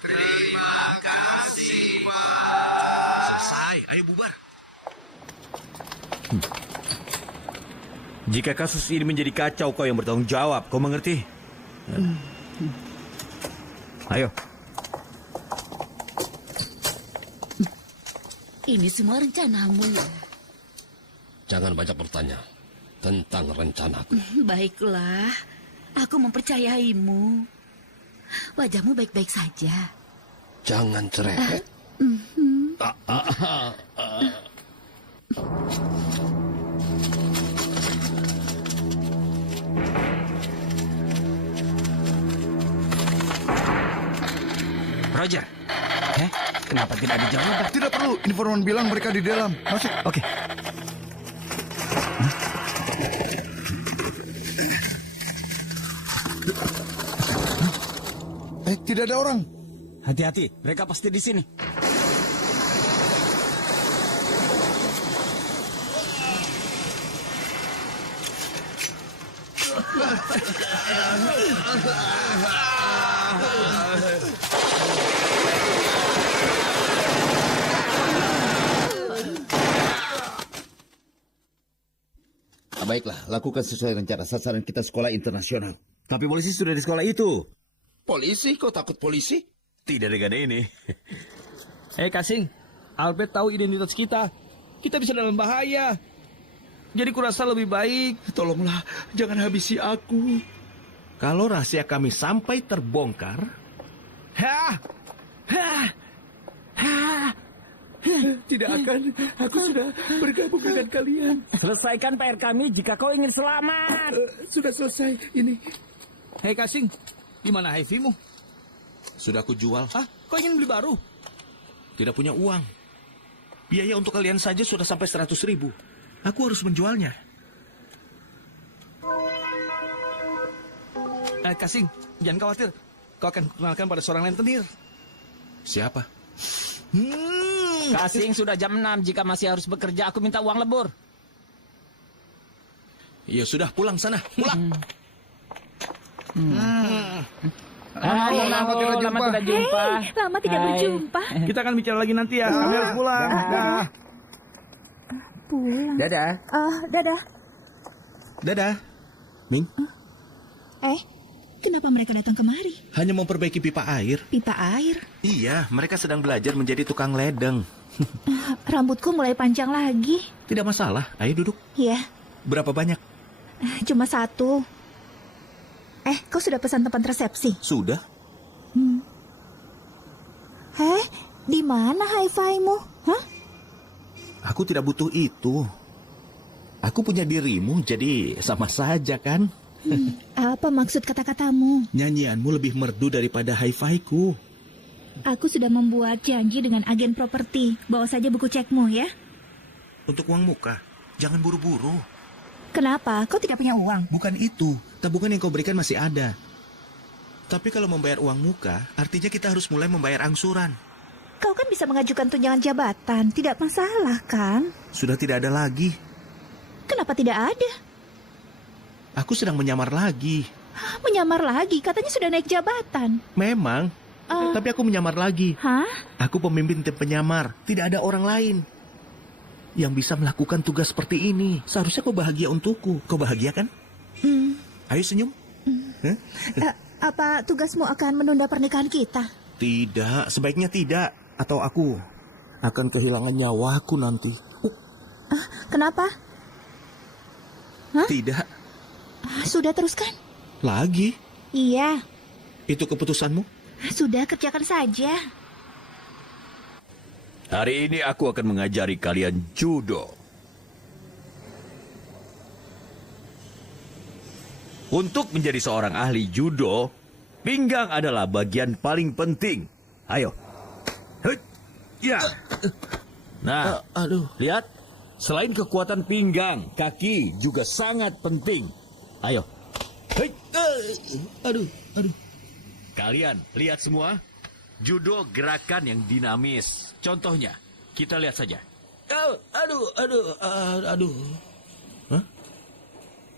Terima kasih, Pak. Selesai, ayo bubar. Jika kasus ini menjadi kacau, kau yang bertanggung jawab. Kau mengerti? Ayo. Ini semua rencanamu ya? Jangan banyak bertanya tentang rencanaku. Baiklah, aku mempercayaimu. Wajahmu baik-baik saja. Jangan cerewet. Roger. Kenapa tidak dijawab? Tidak perlu. Informan bilang mereka di dalam. Masuk. Oke. Tidak ada orang. Hati-hati, mereka pasti di sini. Baiklah, lakukan sesuai rencana. Sasaran kita sekolah internasional. Tapi polisi sudah di sekolah itu. Polisi? Kau takut polisi? Tidak dengan ini. Hei Kasing, Albert tahu identitas kita. Kita bisa dalam bahaya. Jadi kurasa lebih baik. Tolonglah, jangan habisi aku. Kalau rahasia kami sampai terbongkar... Tidak akan. Aku sudah bergabung dengan kalian. Selesaikan PR kami jika kau ingin selamat. Sudah selesai ini. Hei Kasing, di mana HIV-mu? Sudah aku jual. Kau ingin beli baru? Tidak punya uang. Biaya untuk kalian saja sudah sampai 100.000. Aku harus menjualnya. Kasing, jangan khawatir. Kau akan kenalkan pada seorang rentenir. Siapa? Kasing, sudah jam 6. Jika masih harus bekerja, aku minta uang lebur. Ya sudah, pulang sana. Pulang. Lama tidak jumpa. Lama tidak berjumpa. Kita akan bicara lagi nanti ya. Kami harus pulang. Pulang. Dadah. Dadah. Dadah. Ming, Kenapa mereka datang kemari? hanya memperbaiki pipa air. Pipa air? Iya, mereka sedang belajar menjadi tukang ledeng. Rambutku mulai panjang lagi. Tidak masalah, ayo duduk. Ya, Berapa banyak? cuma 1. Kau sudah pesan tempat resepsi? Sudah. Di mana hi-fi-mu? Aku tidak butuh itu. Aku punya dirimu, jadi sama saja kan? Apa maksud kata-katamu? Nyanyianmu lebih merdu daripada hi-fi-ku. Aku sudah membuat janji dengan agen properti. Bawa saja buku cekmu ya. Untuk uang muka, jangan buru-buru. Kenapa? Kau tidak punya uang? Bukan itu. Tabungan yang kau berikan masih ada. Tapi kalau membayar uang muka, artinya kita harus mulai membayar angsuran. Kau kan bisa mengajukan tunjangan jabatan. Tidak masalah kan? Sudah tidak ada lagi. Kenapa tidak ada? Aku sedang menyamar lagi. Menyamar lagi? Katanya sudah naik jabatan. Memang. Tapi aku menyamar lagi. Hah? Aku pemimpin tim penyamar. Tidak ada orang lain yang bisa melakukan tugas seperti ini. Seharusnya kau bahagia untukku. Kau bahagia kan? Ayo senyum. Apa tugasmu akan menunda pernikahan kita? Tidak, sebaiknya tidak. Atau aku akan kehilangan nyawaku nanti. Kenapa? Hah? Tidak. Sudah teruskan? Lagi? Iya. Itu keputusanmu? Sudah, kerjakan saja. Hari ini aku akan mengajari kalian judo. Untuk menjadi seorang ahli judo, pinggang adalah bagian paling penting. Ayo. Ya. Nah, lihat. Selain kekuatan pinggang, kaki juga sangat penting. Ayo. Aduh. Kalian lihat semua. Judo gerakan yang dinamis. Contohnya, kita lihat saja. Aduh. Hah?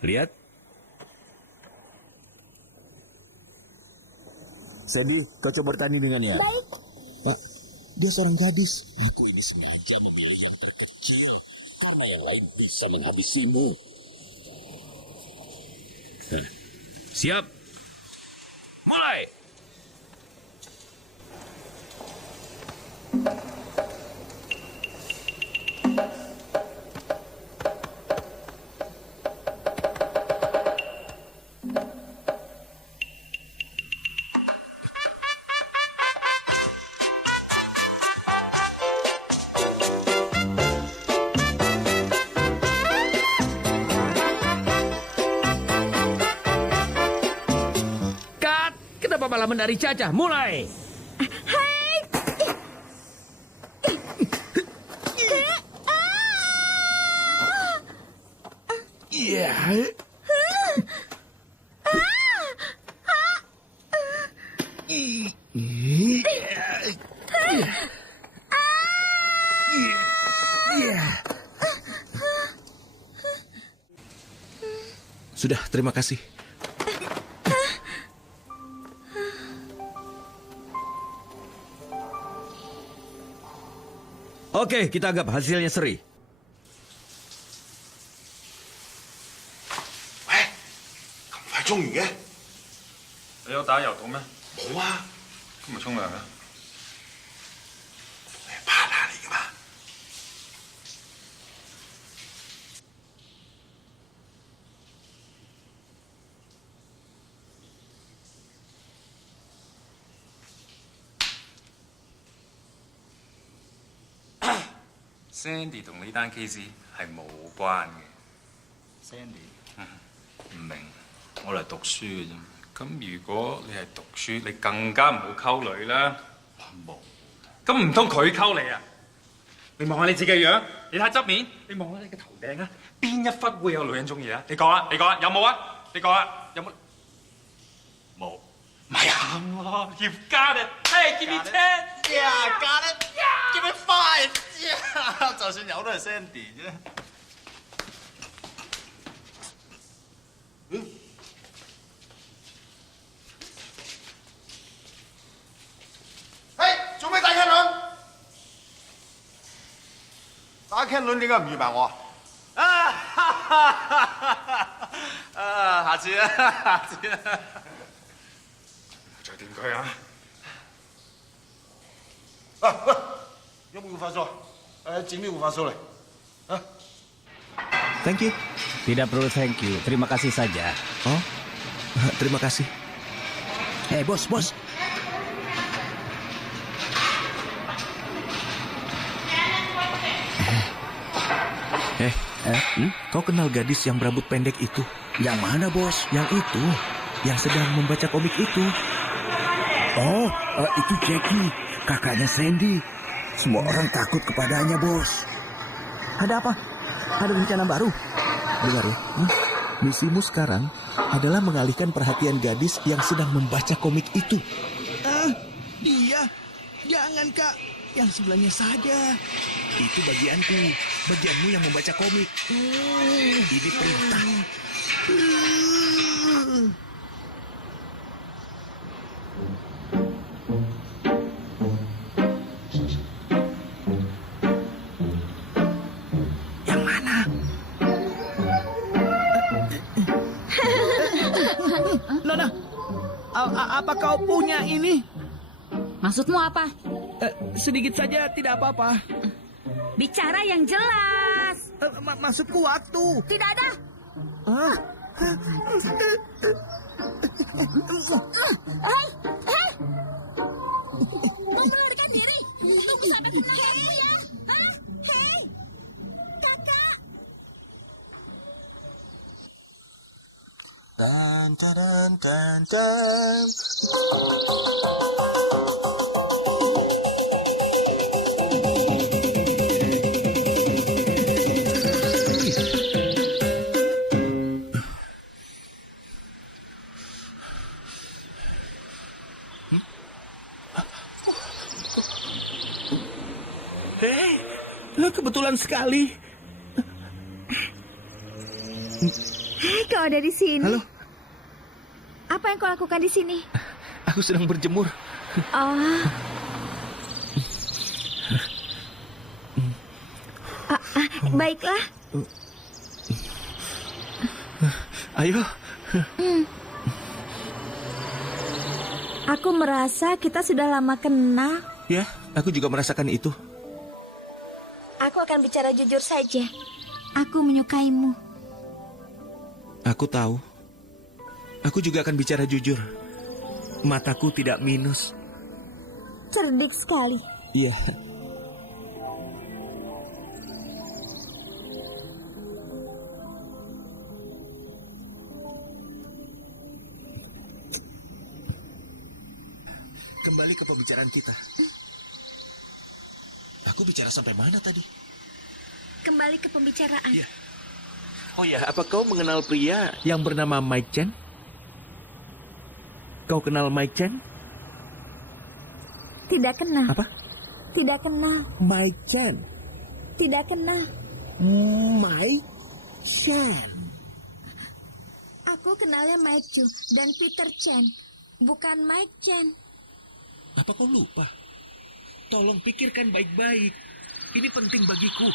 Lihat. Sandy, kau coba bertanding dengannya. Baik. Pak, dia seorang gadis. Aku ini sengaja memilih yang terkecil karena yang lain bisa menghabisimu. Siap. Mulai. Kenapa malah menari Caca? Mulai! Sudah, terima kasih. Oke, kita anggap hasilnya seri. 快終完嘅？你有打油到咩？冇啊，今日沖涼啊？你係 partner 嚟噶嘛？Sandy 同呢單 case 係冇關嘅。Sandy，唔明，我嚟讀書嘅啫。咁如果你係讀書，你更加唔好溝女啦。冇。咁唔通佢溝你啊？你望下你自己嘅樣，你睇側面，你望下你嘅頭頂啊，邊一忽會有女人中意啊？你講啊，你講啊，有冇啊？你講啊，有冇？冇。唔係啊，You've got it. Hey, give me 10. Yeah, got it. Give me 5. Yeah. 就算有都係 Sandy 啫。嘿，做咩打茄輪？打茄輪點解唔預埋我啊？下次啊，下次啊。再掂佢啊！喂，有冇護髮素？整啲護髮素嚟。啊 Thank you. Tidak perlu thank you, terima kasih saja. Oh, terima kasih. Bos. Kau kenal gadis yang berambut pendek itu? Yang mana, Bos? Yang itu. Yang sedang membaca komik itu. Oh, itu Jackie, kakaknya Sandy. Semua orang takut kepadanya, Bos. Ada apa? Ada rencana baru? Dengar ya. Misimu sekarang adalah mengalihkan perhatian gadis yang sedang membaca komik itu. Dia? Jangan, Kak. Yang sebelahnya saja. Itu bagianku. Bagianmu yang membaca komik. Ini perintah. Yang mana? Nona, apa kau punya ini? Maksudmu apa? Sedikit saja, tidak apa-apa. Bicara yang jelas. Maksudku waktu. Tidak ada. Mau melarikan diri? Tunggu sampai aku menangkapmu ya. Hei, kakak. Dan, dan, dan, dan. Kebetulan sekali. Hei, kau ada di sini. Halo. Apa yang kau lakukan di sini? Aku sedang berjemur. Oh. Baiklah. Ayo. Aku merasa kita sudah lama kenal. Ya, aku juga merasakan itu. Aku akan bicara jujur saja. Aku menyukaimu. Aku tahu. Aku juga akan bicara jujur. Mataku tidak minus. Cerdik sekali. Iya. Kembali ke pembicaraan kita. Aku bicara sampai mana tadi? Kembali ke pembicaraan. Ya. Oh ya, apa kau mengenal pria yang bernama Mike Chen? Kau kenal Mike Chen? Tidak kenal. Apa? Tidak kenal. Mike Chen. Tidak kenal. Mike Chen. Aku kenalnya Mike Chu dan Peter Chen, bukan Mike Chen. Apa kau lupa? Tolong pikirkan baik-baik. Ini penting bagiku.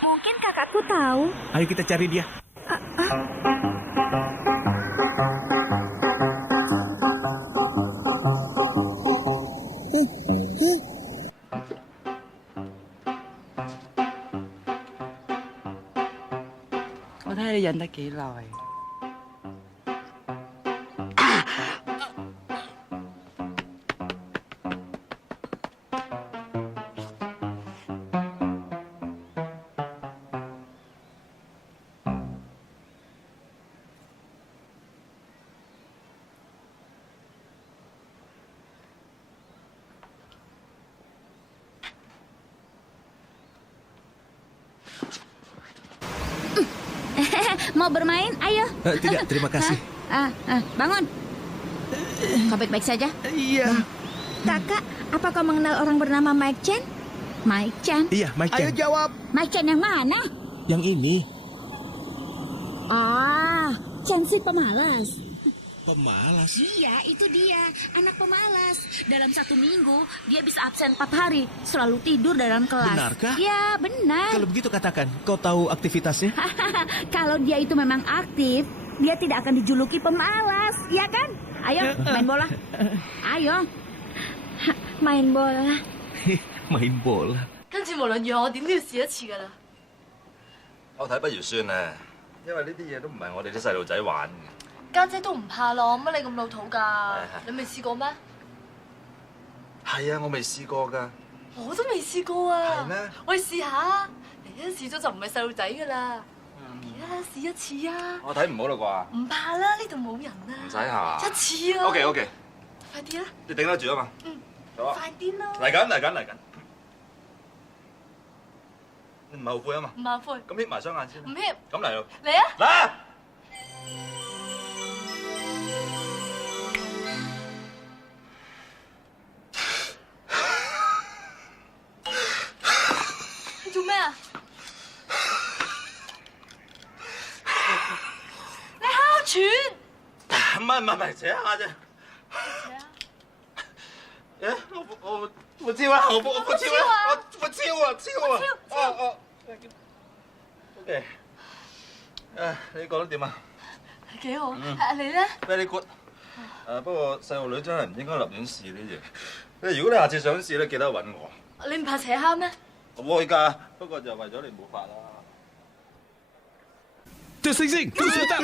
Mungkin kakakku tahu. Ayo kita cari dia. Tôi thấy你忍得幾耐。Mau bermain? Ayo. Tidak, terima kasih. Bangun. Kau baik-baik saja? Iya. Kakak, apa kau mengenal orang bernama Mike Chen? Mike Chen? Iya, Mike Chen. Ayo jawab. Mike Chen yang mana? Yang ini. Chen si pemalas. Pemalas? Iya, itu dia. Anak pemalas. Dalam 1 minggu, dia bisa absen 4 hari. Selalu tidur dalam kelas. Benarkah? Ya, benar. Kalau begitu katakan, kau tahu aktivitasnya? Kalau dia itu memang aktif, dia tidak akan dijuluki pemalas, ya kan? Ayo, main bola. Ayo. Main bola. Main bola. 跟住無論如何，我點都要試一次㗎啦。我睇不如算啦，因為呢啲嘢都唔係我哋啲細路仔玩嘅。家姐都唔怕咯，乜你咁老土㗎？你未試過咩？係啊，我未試過㗎。我都未試過啊。係咩？我哋試下，嚟一試咗就唔係細路仔㗎啦。試一次啊！我睇唔好啦啩？唔怕啦，呢度冇人啦。唔使嚇。一次啊 OK， 快啲啦！你頂得住啊嘛？好啊。快啲啦！嚟緊。你唔係後悔啊嘛？唔後悔。咁瞇埋雙眼先。唔瞇。咁嚟咯。嚟啊！嚟！你做咩啊？你哮喘。唔係，扯下啫。我超啊！我超啊！OK， 你講得點啊？幾好。你咧 ？Very good。不過細路女真係唔應該立亂試呢嘢。如果你下次想試咧，記得揾我。你唔怕扯蝦咩？我會㗎，不過就為咗你冇法啦。Sing, tunggu sebentar.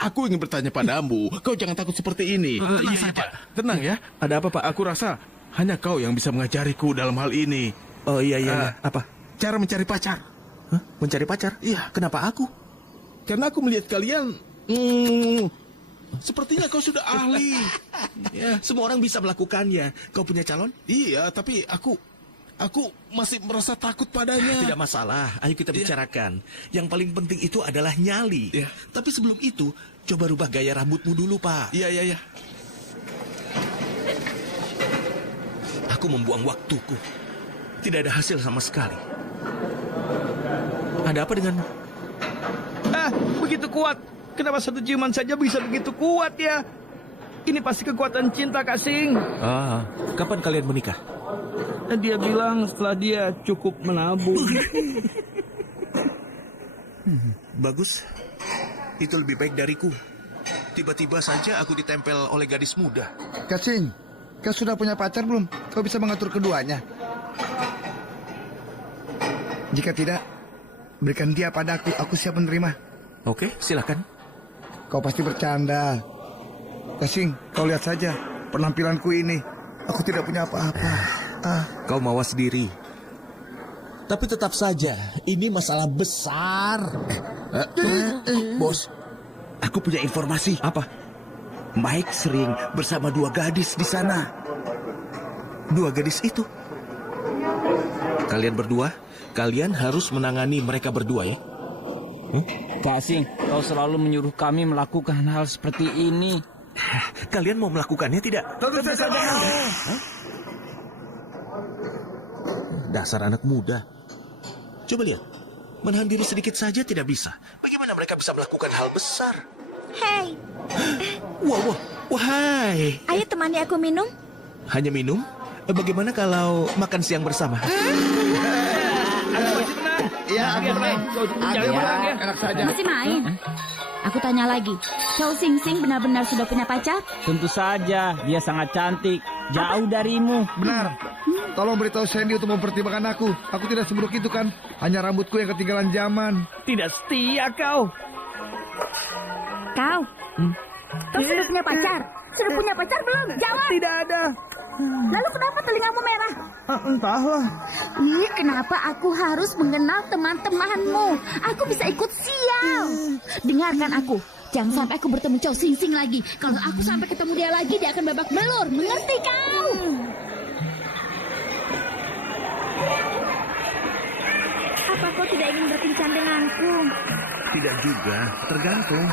Aku ingin bertanya padamu. Kau jangan takut seperti ini. Tenang saja. Tenang ya. Ada apa, Pak? Aku rasa hanya kau yang bisa mengajariku dalam hal ini. Oh iya. Apa? Cara mencari pacar. Hah? Mencari pacar? Iya. Kenapa aku? Karena aku melihat kalian... sepertinya kau sudah ahli. Ya, semua orang bisa melakukannya. Kau punya calon? Iya, tapi aku masih merasa takut padanya. Tidak masalah, ayo kita bicarakan. Yang paling penting itu adalah nyali. Tapi sebelum itu, coba rubah gaya rambutmu dulu, Pak. Iya. Aku membuang waktuku. Tidak ada hasil sama sekali. Ada apa denganmu? Begitu kuat. Kenapa satu ciuman saja bisa begitu kuat ya? Ini pasti kekuatan cinta, Kak Sing. Kapan kalian menikah? Dia bilang setelah dia cukup menabung. Bagus. Itu lebih baik dariku. Tiba-tiba saja aku ditempel oleh gadis muda. Kasing, kau sudah punya pacar belum? Kau bisa mengatur keduanya. Jika tidak, berikan dia padaku. Aku siap menerima. Oke, silakan. Kau pasti bercanda. Kasing, kau lihat saja penampilanku ini. Aku tidak punya apa-apa. Kau mawas diri. Tapi tetap saja, ini masalah besar. Bos, aku punya informasi. Apa? Mike sering bersama 2 gadis di sana. 2 gadis itu? Kalian berdua, kalian harus menangani mereka berdua ya. Kak Sing, kau selalu menyuruh kami melakukan hal seperti ini. Kalian mau melakukannya tidak? Tentu saja. Dasar anak muda. Coba lihat, menahan diri sedikit saja tidak bisa. Bagaimana mereka bisa melakukan hal besar? Hei, Wahai. ayo temani aku minum. Hanya minum? Bagaimana kalau makan siang bersama? Iya, aku menang. Enak saja. Masih main? Aku tanya lagi, Chow Sing Sing benar-benar sudah punya pacar? Tentu saja, dia sangat cantik, jauh darimu. Benar. Tolong beritahu Sandy untuk mempertimbangkan aku. Aku tidak seburuk itu kan. Hanya rambutku yang ketinggalan zaman. Tidak setia kau. Kau sudah punya pacar? Sudah punya pacar belum? Jawab. Tidak ada. Lalu kenapa telingamu merah? Entahlah. Kenapa aku harus mengenal teman-temanmu? Aku bisa ikut sial. Dengarkan aku. Jangan sampai aku bertemu Chow Sing Sing lagi. Kalau aku sampai ketemu dia lagi, dia akan babak belur. Mengerti kau? Apa kau tidak ingin berkencan denganku? Tidak juga, tergantung.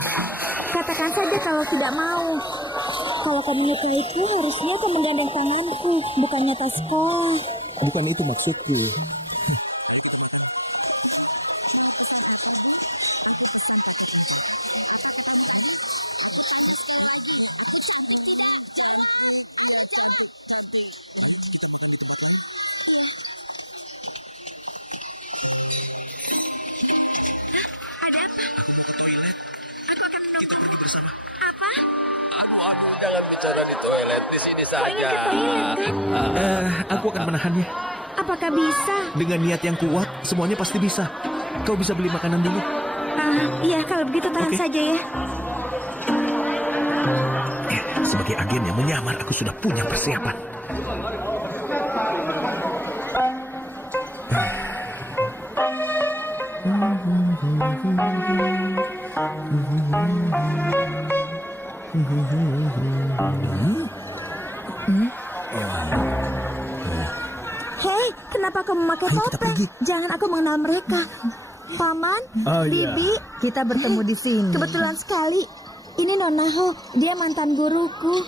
Katakan saja kalau tidak mau. Kalau kau menyukaiku, harusnya kau menggandeng tanganku, bukannya tas sekolah. Bukan itu maksudku. Ada apa? Aku akan menolong. Apa? Aduh, jangan bicara di toilet, di sini saja. Aku akan menahannya. Apakah bisa? Dengan niat yang kuat, semuanya pasti bisa. Kau bisa beli makanan dulu. Iya, kalau begitu tahan saja ya. Sebagai agen yang menyamar, aku sudah punya persiapan. Hei, kenapa kamu memakai topeng? Jangan aku mengenal mereka. Paman, Bibi, Kita bertemu di sini. kebetulan sekali. Ini Nonaho, dia mantan guruku.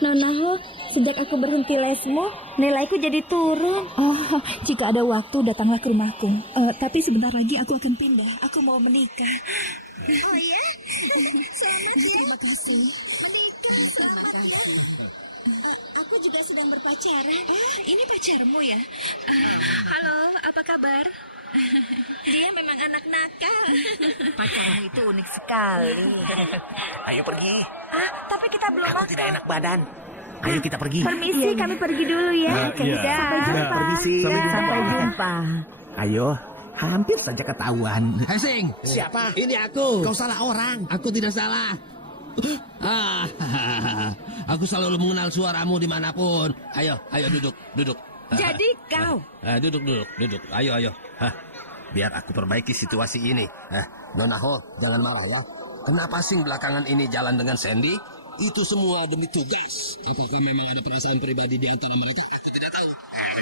Nonaho, sejak aku berhenti lesmu, nilaiku jadi turun. Oh, jika ada waktu datanglah ke rumahku. Tapi sebentar lagi aku akan pindah. Aku mau menikah. Oh ya? Selamat ya. Terima kasih. Menikah, selamat ya. Aku juga sedang berpacaran. Oh, ini pacarmu ya? Halo, apa kabar? Dia memang anak nakal. Pacarmu itu unik sekali. Ayo pergi. Tapi kita belum Aku tidak enak badan. Ayo kita pergi. Permisi, kami pergi dulu ya. Sampai jumpa. Permisi. Sampai jumpa. Ayo, hampir saja ketahuan. Hei Sing, Siapa? ini aku. Kau salah orang. Aku tidak salah. Aku selalu mengenal suaramu dimanapun. Ayo, duduk. Jadi kau. Duduk. Ayo. Biar aku perbaiki situasi ini. Nonaho, jangan marah ya. Kenapa Sing belakangan ini jalan dengan Sandy? Itu semua demi tugas. Apakah memang ada perasaan pribadi di antara mereka? Aku tidak tahu.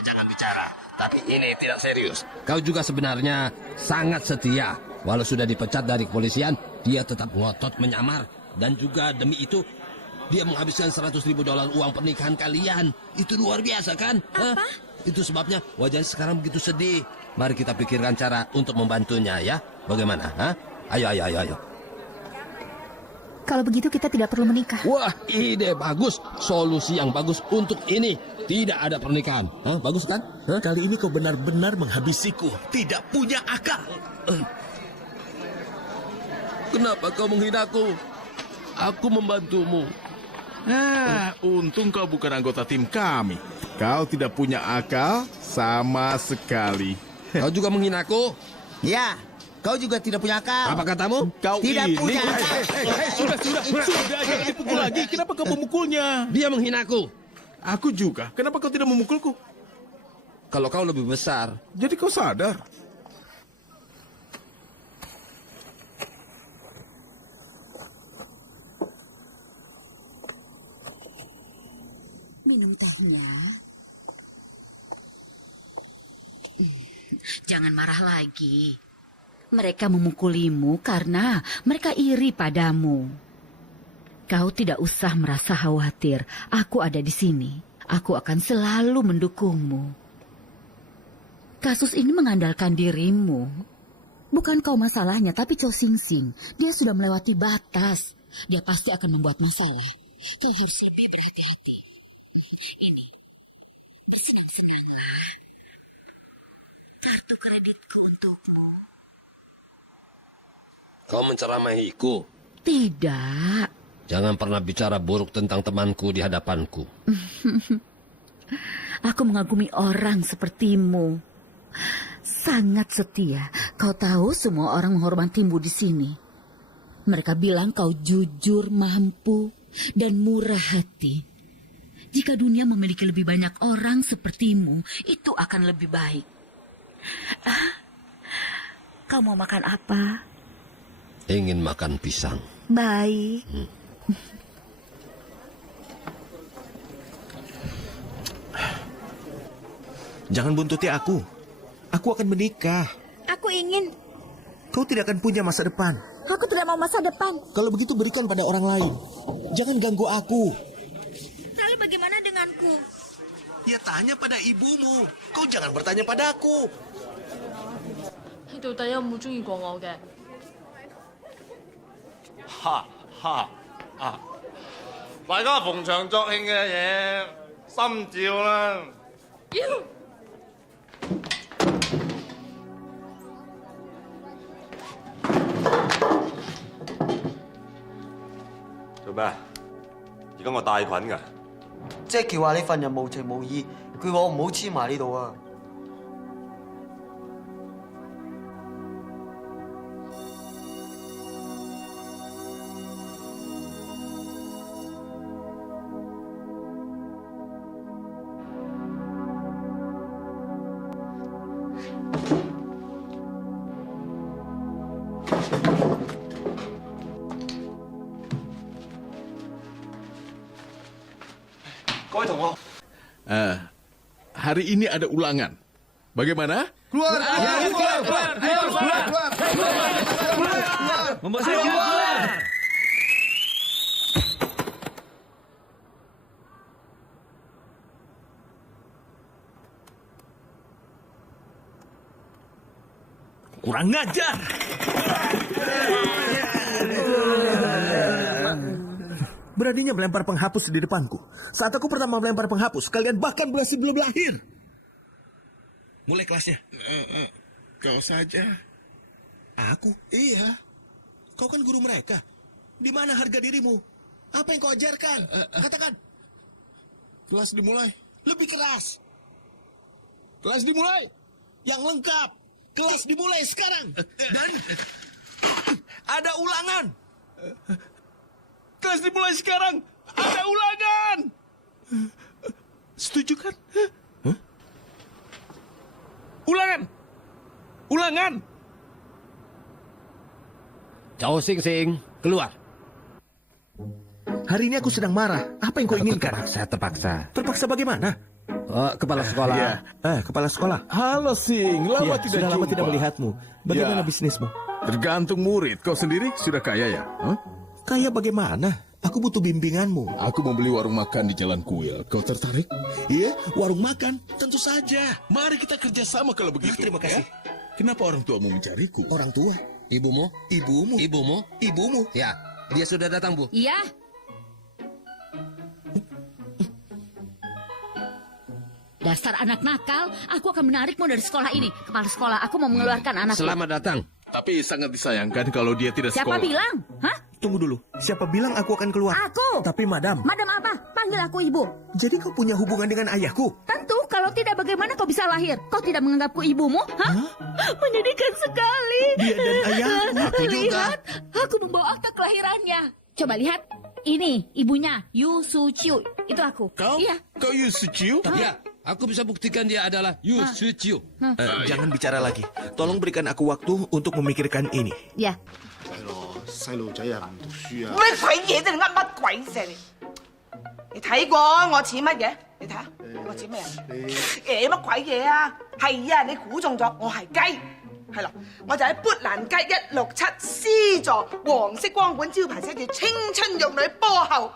Jangan bicara. Tapi ini tidak serius. Kau juga sebenarnya sangat setia. Walau sudah dipecat dari kepolisian, dia tetap ngotot menyamar. Dan juga demi itu, dia menghabiskan $100.000 uang pernikahan kalian. Itu luar biasa kan? Apa? Itu sebabnya wajahnya sekarang begitu sedih. Mari kita pikirkan cara untuk membantunya ya. Bagaimana? Ayo. Kalau begitu kita tidak perlu menikah. Wah, ide bagus. Solusi yang bagus untuk ini. Tidak ada pernikahan. Bagus kan? Kali ini kau benar-benar menghabisiku. Tidak punya akal. Kenapa kau menghinaku? Aku membantumu. Untung kau bukan anggota tim kami. Kau tidak punya akal sama sekali. Kau juga menghinaku? Ya, kau juga tidak punya akal. Apa katamu? Kau Tidak ini. punya akal. Sudah, jangan dipukul lagi. Kenapa kau memukulnya? Dia menghinaku. Aku juga. Kenapa kau tidak memukulku? Kalau kau lebih besar. Jadi kau sadar. Minum tahulah. Jangan marah lagi. Mereka memukulimu karena mereka iri padamu. Kau tidak usah merasa khawatir. Aku ada di sini. Aku akan selalu mendukungmu. Kasus ini mengandalkan dirimu. Bukan kau masalahnya, tapi Chow Sing Sing. Dia sudah melewati batas. Dia pasti akan membuat masalah. Kau harus lebih berhati-hati. Ini, bersenang-senanglah. Kartu kreditku untukmu. Kau menceramahiku? Tidak. Jangan pernah bicara buruk tentang temanku di hadapanku. Aku mengagumi orang sepertimu. Sangat setia. Kau tahu semua orang menghormatimu di sini. Mereka bilang kau jujur, mampu, dan murah hati. Jika dunia memiliki lebih banyak orang sepertimu, itu akan lebih baik. Kau mau makan apa? Ingin makan pisang. Baik. Jangan buntuti aku. Aku akan menikah. Aku ingin. Kau tidak akan punya masa depan. Aku tidak mau masa depan. Kalau begitu berikan pada orang lain. Jangan ganggu aku. Lalu bagaimana denganku? Ya tanya pada ibumu. Kau jangan bertanya pada aku. 你到底有冇中意過我嘅？大家逢場作興嘅嘢，心照啦。做咩？而家我帶菌㗎。Jackie 話你份人無情無義，佢話我唔好黐埋呢度啊。各位同學， hari ini ada ulangan. Bagaimana? Keluar! Membawa saya keluar! Kurang ngajar. Beraninya melempar penghapus di depanku. Saat aku pertama melempar penghapus, kalian bahkan masih belum lahir. Mulai kelasnya. Kau saja. Aku? Iya. Kau kan guru mereka. Di mana harga dirimu? Apa yang kau ajarkan? Katakan. Kelas dimulai. Lebih keras. Kelas dimulai. Yang lengkap. Kelas dimulai sekarang. Dan ada ulangan. Kelas dimulai sekarang. Ada ulangan. Setuju kan? Ulangan. Ulangan. Cao Sing Sing, keluar. Hari ini aku sedang marah. Apa yang kau inginkan? Terpaksa. Terpaksa bagaimana? Kepala sekolah. Iya. Kepala sekolah. Halo Sing, lama tidak sudah jumpa. lama tidak melihatmu. Bagaimana Ya. bisnismu? Tergantung murid. Kau sendiri sudah kaya ya? Kaya bagaimana? Aku butuh bimbinganmu. Aku mau beli warung makan di Jalan Kuil. Kau tertarik? Iya, warung makan. Tentu saja. Mari kita kerjasama kalau begitu. Terima kasih. Ya? Kenapa orang tuamu mencariku? Orang tua? Ibumu? Ibumu? Ibumu? Ibumu? Ya, dia sudah datang, Bu. Iya. Dasar anak nakal, aku akan menarikmu dari sekolah ini. Kepala sekolah, aku mau mengeluarkan anakku. Selamat datang. Tapi sangat disayangkan kalau dia tidak Siapa sekolah. bilang? Hah? Tunggu dulu. Siapa bilang aku akan keluar? Aku. Tapi madam. Madam apa? Panggil aku ibu. Jadi kau punya hubungan dengan ayahku? Tentu, kalau tidak bagaimana kau bisa lahir? Kau tidak menganggapku ibumu? Hah? Menyedihkan sekali. Dia dan ayahku. Aku juga. Lihat, aku membawa akta kelahirannya. Coba lihat. Ini ibunya, Yu Su Chiu. Itu aku. Kau? Iya. Kau Yu Su Chiu? Ya, aku bisa buktikan dia adalah Yu Su Chiu. Jangan bicara lagi. Tolong berikan aku waktu untuk memikirkan ini. Ya. 細路仔啊，唔讀書啊！咩鬼嘢啫？你噏乜鬼啫你？你睇過我似乜嘢？你睇下我似咩啊？乜鬼嘢啊？係啊，你估中咗，我係雞。係啦，我就喺砵蘭街167 C 座黃色光管招牌寫住青春玉女波後，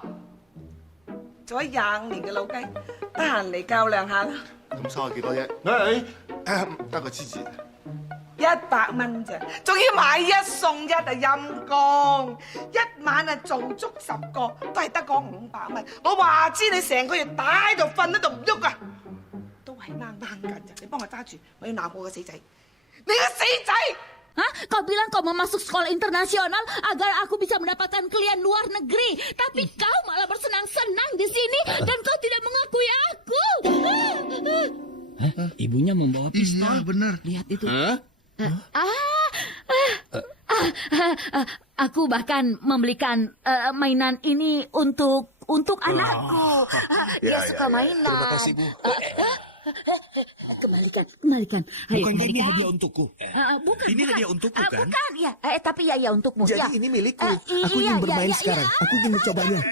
做咗25年嘅老雞，得閒嚟較量下啦。咁收我幾多啫？得個支持。 100蚊咋，仲要買一送一啊陰公，一晚啊做足10個，都係得嗰500蚊。我話知你成個月打喺度瞓喺度唔喐啊，都係啱緊咋。你幫我揸住，我要鬧我個死仔，你個死仔！ Hah? Kau bilang kau mau masuk sekolah internasional agar aku bisa mendapatkan kuliah luar negeri. Tapi kau malah bersenang-senang di sini dan kau tidak mengakui aku. Ibunya membawa pistol. Iya, benar. Lihat itu. Aku bahkan membelikan mainan ini untuk anakku. Dia suka mainan. Terima kasih, Bu. Kembalikan. Bukan ini hadiah untukku. Bukan. Ini hadiah untukku, kan? Bukan, ya. Tapi ya untukmu. Jadi ya. ini milikku. Aku ingin bermain sekarang. Aku ingin mencobanya.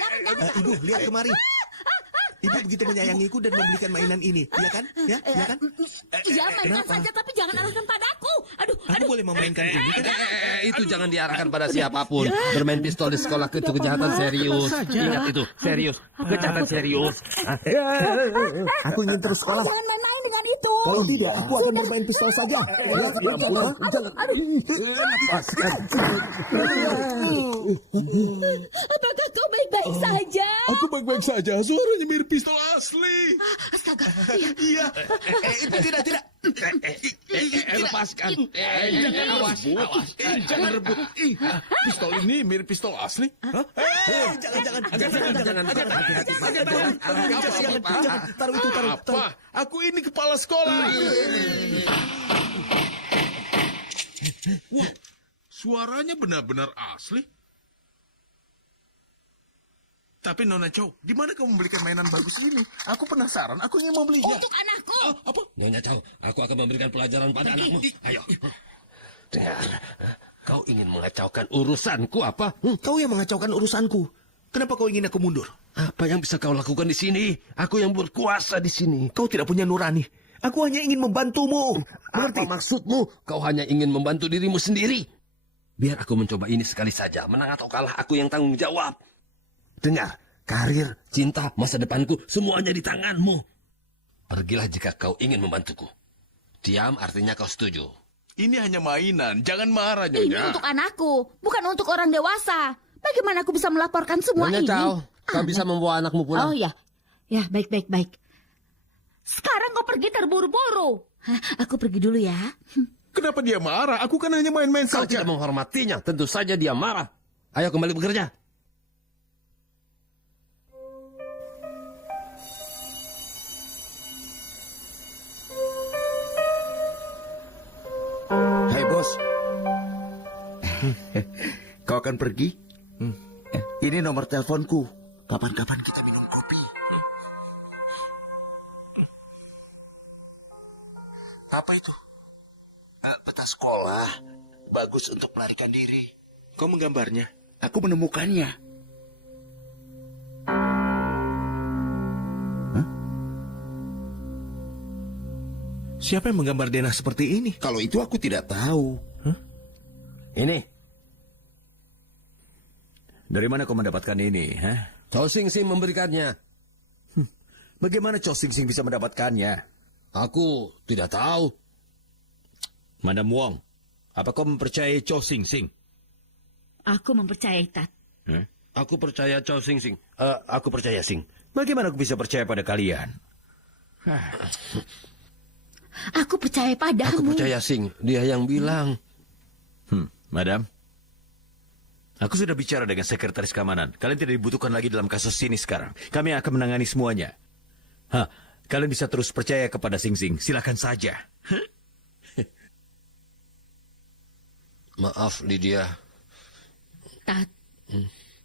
Ibu, lihat kemari. Ibu begitu menyayangiku dan membelikan mainan ini, iya kan? Ya kan? Iya, mainan saja, tapi jangan arahkan padaku. Aku boleh memainkan ini kan? Itu jangan diarahkan pada siapapun. Bermain pistol di sekolah itu kejahatan serius. Ingat itu, serius. Kejahatan serius. Aku ingin terus sekolah. Jangan main-main dengan itu. Kalau tidak, aku akan bermain pistol saja. Apakah kau baik-baik saja? Aku baik-baik saja. Suaranya mirip pistol asli. Astaga. Iya. Itu tidak. Lepaskan. Awas. Jangan rebut. Pistol ini mirip pistol asli. Jangan. Taruh itu. Apa? Aku ini kepala sekolah. Wah, suaranya benar-benar asli. Tapi Nona Chow, di mana kamu membelikan mainan bagus ini? Aku penasaran, aku ingin mau belinya. Untuk anakku. Apa? Nyonya Chow, aku akan memberikan pelajaran pada anakmu. Ayo. Dengar, kau ingin mengacaukan urusanku apa? Kau yang mengacaukan urusanku. Kenapa kau ingin aku mundur? Apa yang bisa kau lakukan di sini? Aku yang berkuasa di sini. Kau tidak punya nurani. Aku hanya ingin membantumu. Apa maksudmu? Kau hanya ingin membantu dirimu sendiri. Biar aku mencoba ini sekali saja. Menang atau kalah, aku yang tanggung jawab. Dengar, karir, cinta, masa depanku, semuanya di tanganmu. Pergilah jika kau ingin membantuku. Diam artinya kau setuju. Ini hanya mainan, jangan marah, Nyonya. Ini untuk anakku, bukan untuk orang dewasa. Bagaimana aku bisa melaporkan semua Nyonya ini? Chow, kau bisa membawa anakmu pulang. Oh ya, ya baik. Sekarang kau pergi terburu-buru. Aku pergi dulu ya. Kenapa dia marah? Aku kan hanya main-main Kau saja. tidak menghormatinya, tentu saja dia marah. Ayo kembali bekerja. Hai bos. Kau akan pergi? Ini nomor teleponku. Kapan-kapan kita minum kopi. Apa itu? Peta sekolah. Bagus untuk melarikan diri. Kau menggambarnya? Aku menemukannya. Siapa yang menggambar denah seperti ini? Kalau itu aku tidak tahu. Ini. Dari mana kau mendapatkan ini? Chow Sing Sing memberikannya. Bagaimana Chow Sing Sing bisa mendapatkannya? Aku tidak tahu. Madam Wong, apa kau mempercayai Chow Sing Sing? Aku mempercayai Tat. Aku percaya Chow Sing Sing. Aku percaya Sing. Bagaimana aku bisa percaya pada kalian? Aku percaya padamu. Aku percaya Sing. Dia yang bilang. Madam, aku sudah bicara dengan sekretaris keamanan. Kalian tidak dibutuhkan lagi dalam kasus ini sekarang. Kami akan menangani semuanya. Kalian bisa terus percaya kepada Sing Sing. Silakan saja. Maaf, Lydia. Tat,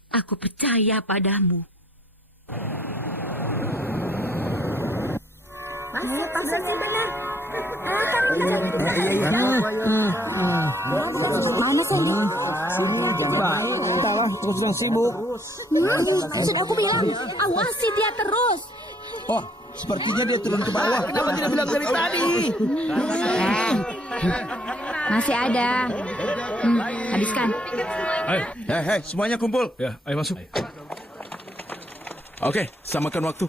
aku percaya padamu. Pasal sih benar. Mana Sandy? Sini, coba. Entahlah, terus sedang sibuk. Sudah aku bilang, awasi dia terus. Oh, sepertinya dia turun ke bawah. Kenapa tidak bilang dari tadi? Masih ada. Habiskan. Hei, semuanya kumpul. Ya, ayo masuk. Oke, samakan waktu.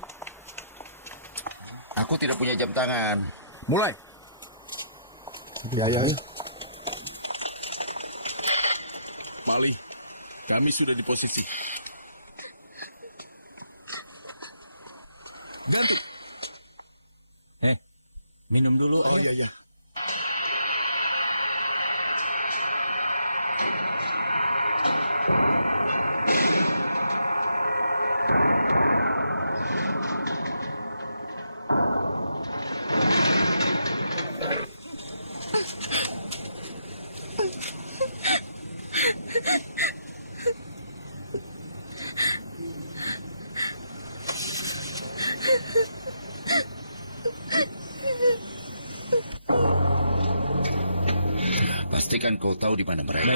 Aku tidak punya jam tangan. Mulai. Ya. Mali, kami sudah di posisi. Ganti. Minum dulu. Oh iya. Pastikan kau tahu di mana mereka.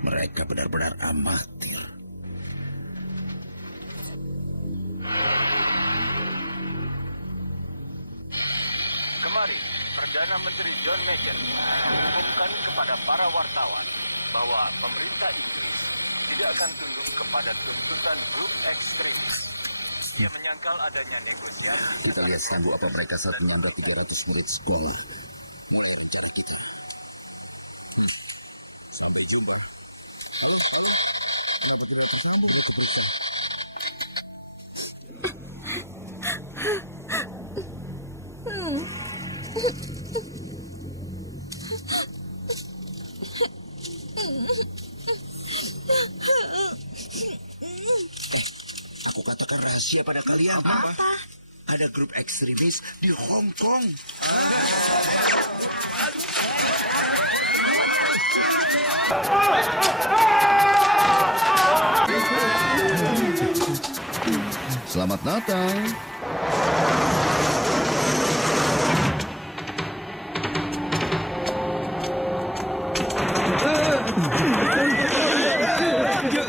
Mereka benar-benar amatir. Kemarin, Perdana Menteri John Major mengumumkan kepada para wartawan bahwa pemerintah Inggris tidak akan tunduk kepada tuntutan grup ekstremis. Dia menyangkal adanya negosiasi. Kita lihat sanggup apa mereka saat menambah 300 murid sekolah. Mulai rencana kita. Sampai jumpa. Sampai kita bersambung untuk besok. Aku katakan rahasia pada kalian. Apa? Ada grup ekstremis di Hong Kong. Selamat Natal.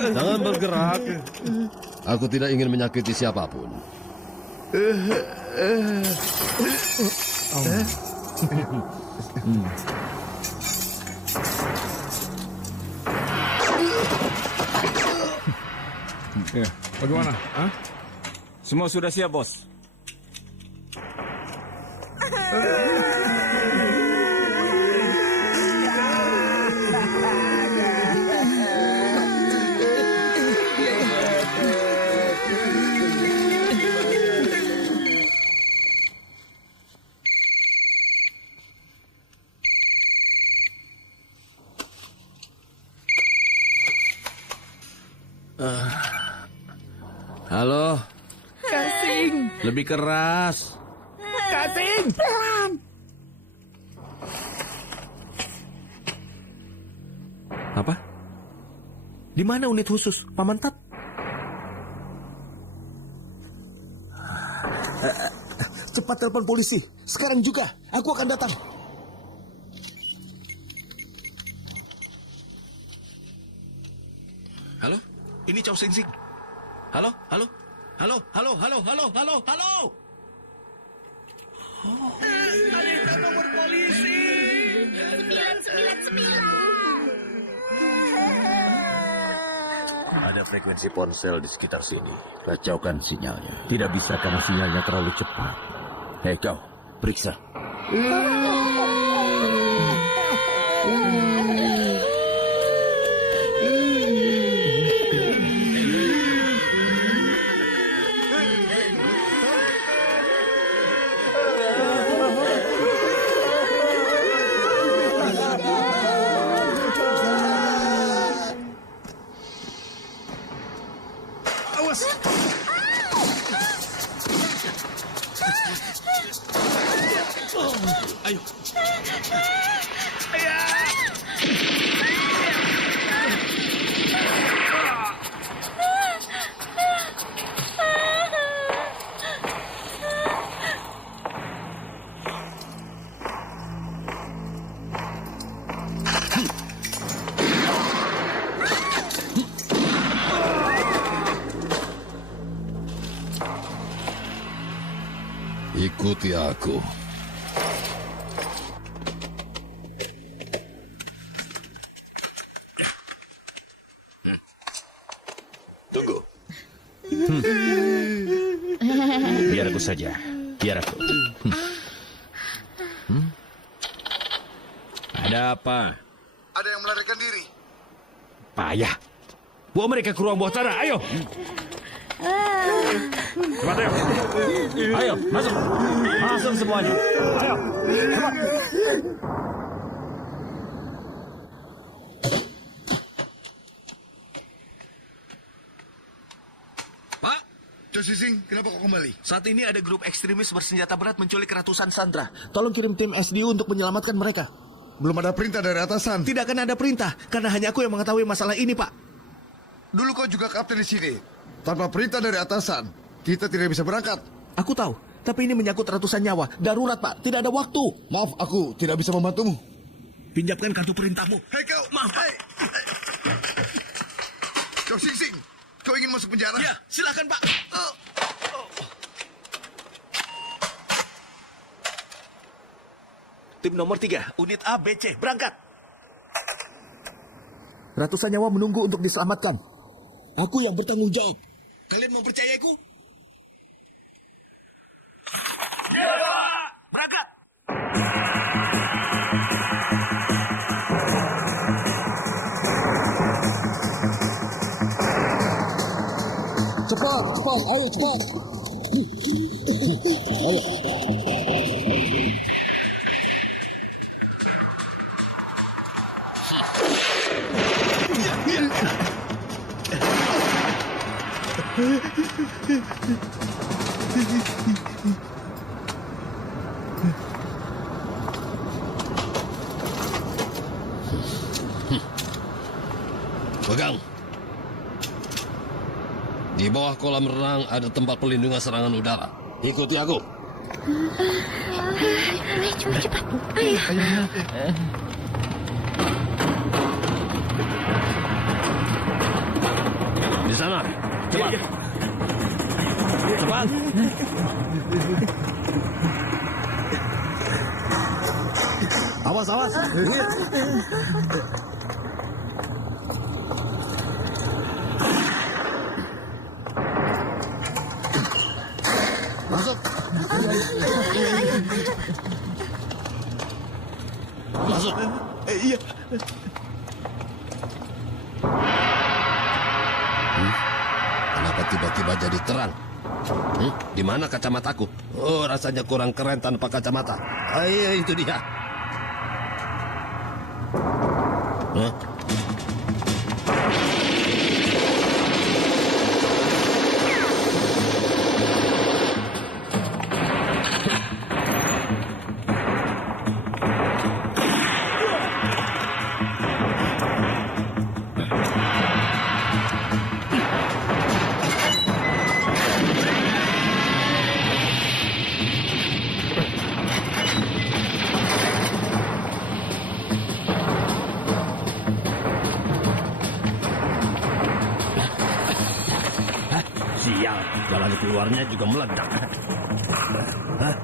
Jangan bergerak. Aku tidak ingin menyakiti siapapun. Ya, bagaimana? Hah? Semua sudah siap, Bos. Halo, Kasing. lebih keras. Kasing. Pelan. Apa? Di mana unit khusus, Paman Tat? Cepat telepon polisi. Sekarang juga. Aku akan datang. Halo? Ini Chow Sing Sing. Halo? Halo? Halo? Halo? Halo? Halo? Halo? Halo? Ada nomor polisi. 999. Ada frekuensi ponsel di sekitar sini. Kacaukan sinyalnya. Tidak bisa karena sinyalnya terlalu cepat. Hei kau, periksa. Awas. Ayo. Ikuti aku. Tunggu. Biar aku saja. Biar aku. Ada apa? Ada yang melarikan diri. Payah. Bawa mereka ke ruang bawah tanah. Ayo. Cepat ayo. Ayo, masuk. Masuk semuanya. Ayo. Cepat. Pak, Chow Sing Sing, kenapa kau kembali? saat ini ada grup ekstremis bersenjata berat menculik ratusan sandera. Tolong kirim tim SDU untuk menyelamatkan mereka. Belum ada perintah dari atasan. Tidak akan ada perintah, karena hanya aku yang mengetahui masalah ini, Pak. Dulu kau juga kapten di sini. Tanpa perintah dari atasan, kita tidak bisa berangkat. Aku tahu, tapi ini menyangkut ratusan nyawa. Darurat, Pak. Tidak ada waktu. Maaf, aku tidak bisa membantumu. Pinjamkan kartu perintahmu. Hei kau! Maaf, Pak. Chow Sing Sing, kau ingin masuk penjara? Ya, silakan, Pak. Tim nomor 3, unit A, B, C, berangkat. Ratusan nyawa menunggu untuk diselamatkan. Aku yang bertanggung jawab. Kalian mau percayaiku? Ya, berangkat. Cepat, cepat, ayo cepat. Ayo. Pegang. Di bawah kolam renang ada tempat pelindungan serangan udara. Ikuti aku. Cepat, cepat. Ayo. Di Cepat. Awas, awas. Masuk. Masuk. Iya. Kenapa tiba-tiba jadi terang? Di mana kacamataku? Oh, rasanya kurang keren tanpa kacamata. Ayo, itu dia. Hah? Sial, jalan keluarnya juga meledak. Hah?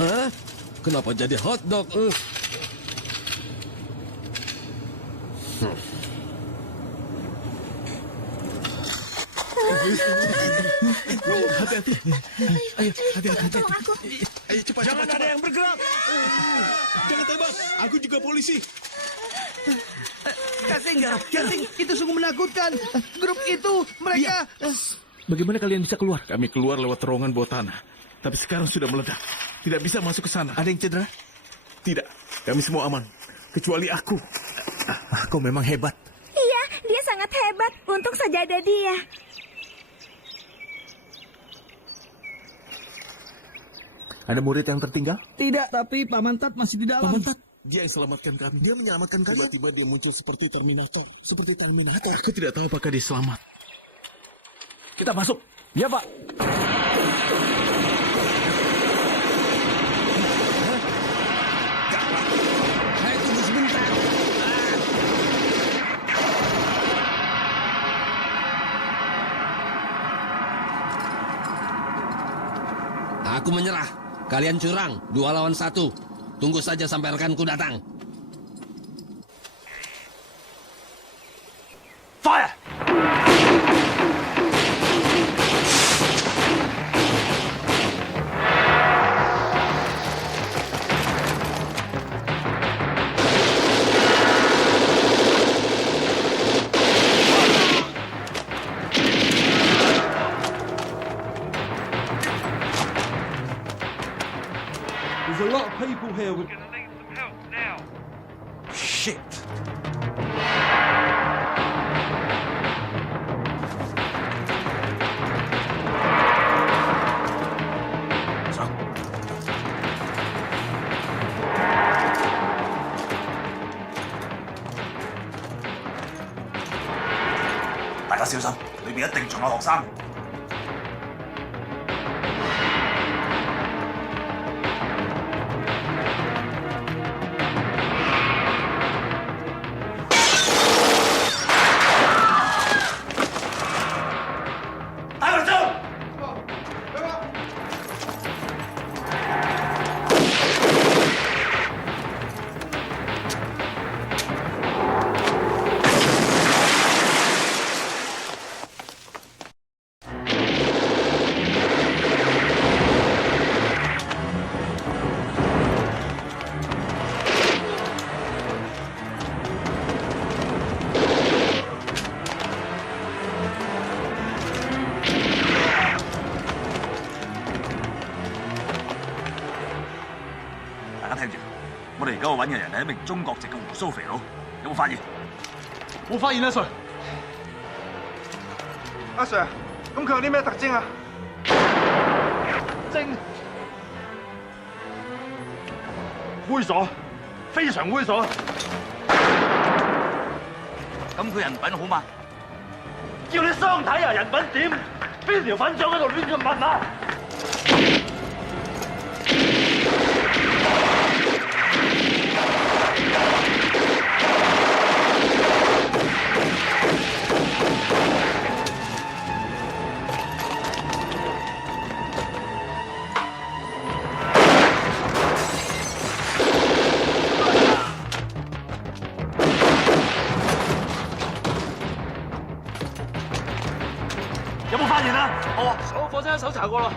Hah? Kenapa jadi hotdog? Hati-hati. Ayo, hati-hati. Tolong aku. Ayo cepat. Jangan ada yang bergerak. Jangan tembak. Aku juga polisi. Kasing, itu sungguh menakutkan. Grup itu, mereka... Bagaimana kalian bisa keluar? Kami keluar lewat terowongan bawah tanah. Tapi sekarang sudah meledak. Tidak bisa masuk ke sana. Ada yang cedera? Tidak. Kami semua aman. Kecuali aku. Kau memang hebat. Iya, dia sangat hebat. Untung saja ada dia. Ada murid yang tertinggal? Tidak, tapi Pak Mantat masih di dalam. Pak Mantat? Dia yang selamatkan kami. Dia menyelamatkan kalian? Tiba-tiba dia muncul seperti Terminator. Seperti Terminator. Aku tidak tahu apakah dia selamat. Kita masuk. Ya, Pak. Saya tunggu sebentar. Aku menyerah. Kalian curang. 2 lawan 1. Tunggu saja sampai rekanku datang. Fire! There's a lot of people here with... Shit! Đại家小心，裏邊一定仲有學生。打佢走！大家聽住，我哋而家要揾嘅人係一名中國籍嘅胡鬚肥佬，有冇發現？冇發現啊，Sir。阿 Sir，咁佢有啲咩特徵啊？猥瑣，非常猥瑣。咁佢人品好嘛？叫你相睇啊！人品點？邊條粉腸喺度亂咁問啊？有冇發現啊？哦，所有貨車都搜查過啦。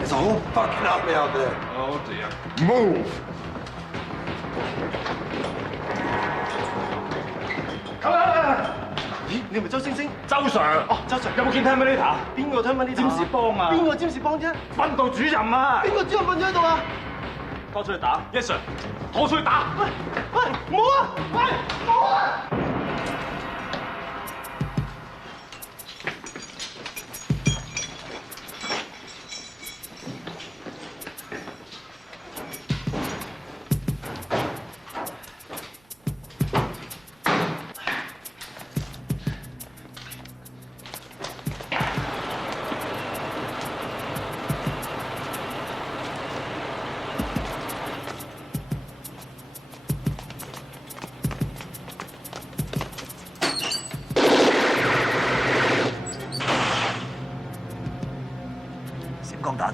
It's a whole fucking army out there. Oh dear. Move. Come on. 咦，你係咪周星星？周 Sir。哦，周 Sir。有冇見 Terminator？邊個 Terminator？占士邦啊？邊個占士邦啫？訓導主任啊！邊個主任瞓咗喺度啊？拖出去打。Yes Sir。拖出去打。喂喂，唔好啊！喂，唔好啊！閃光彈。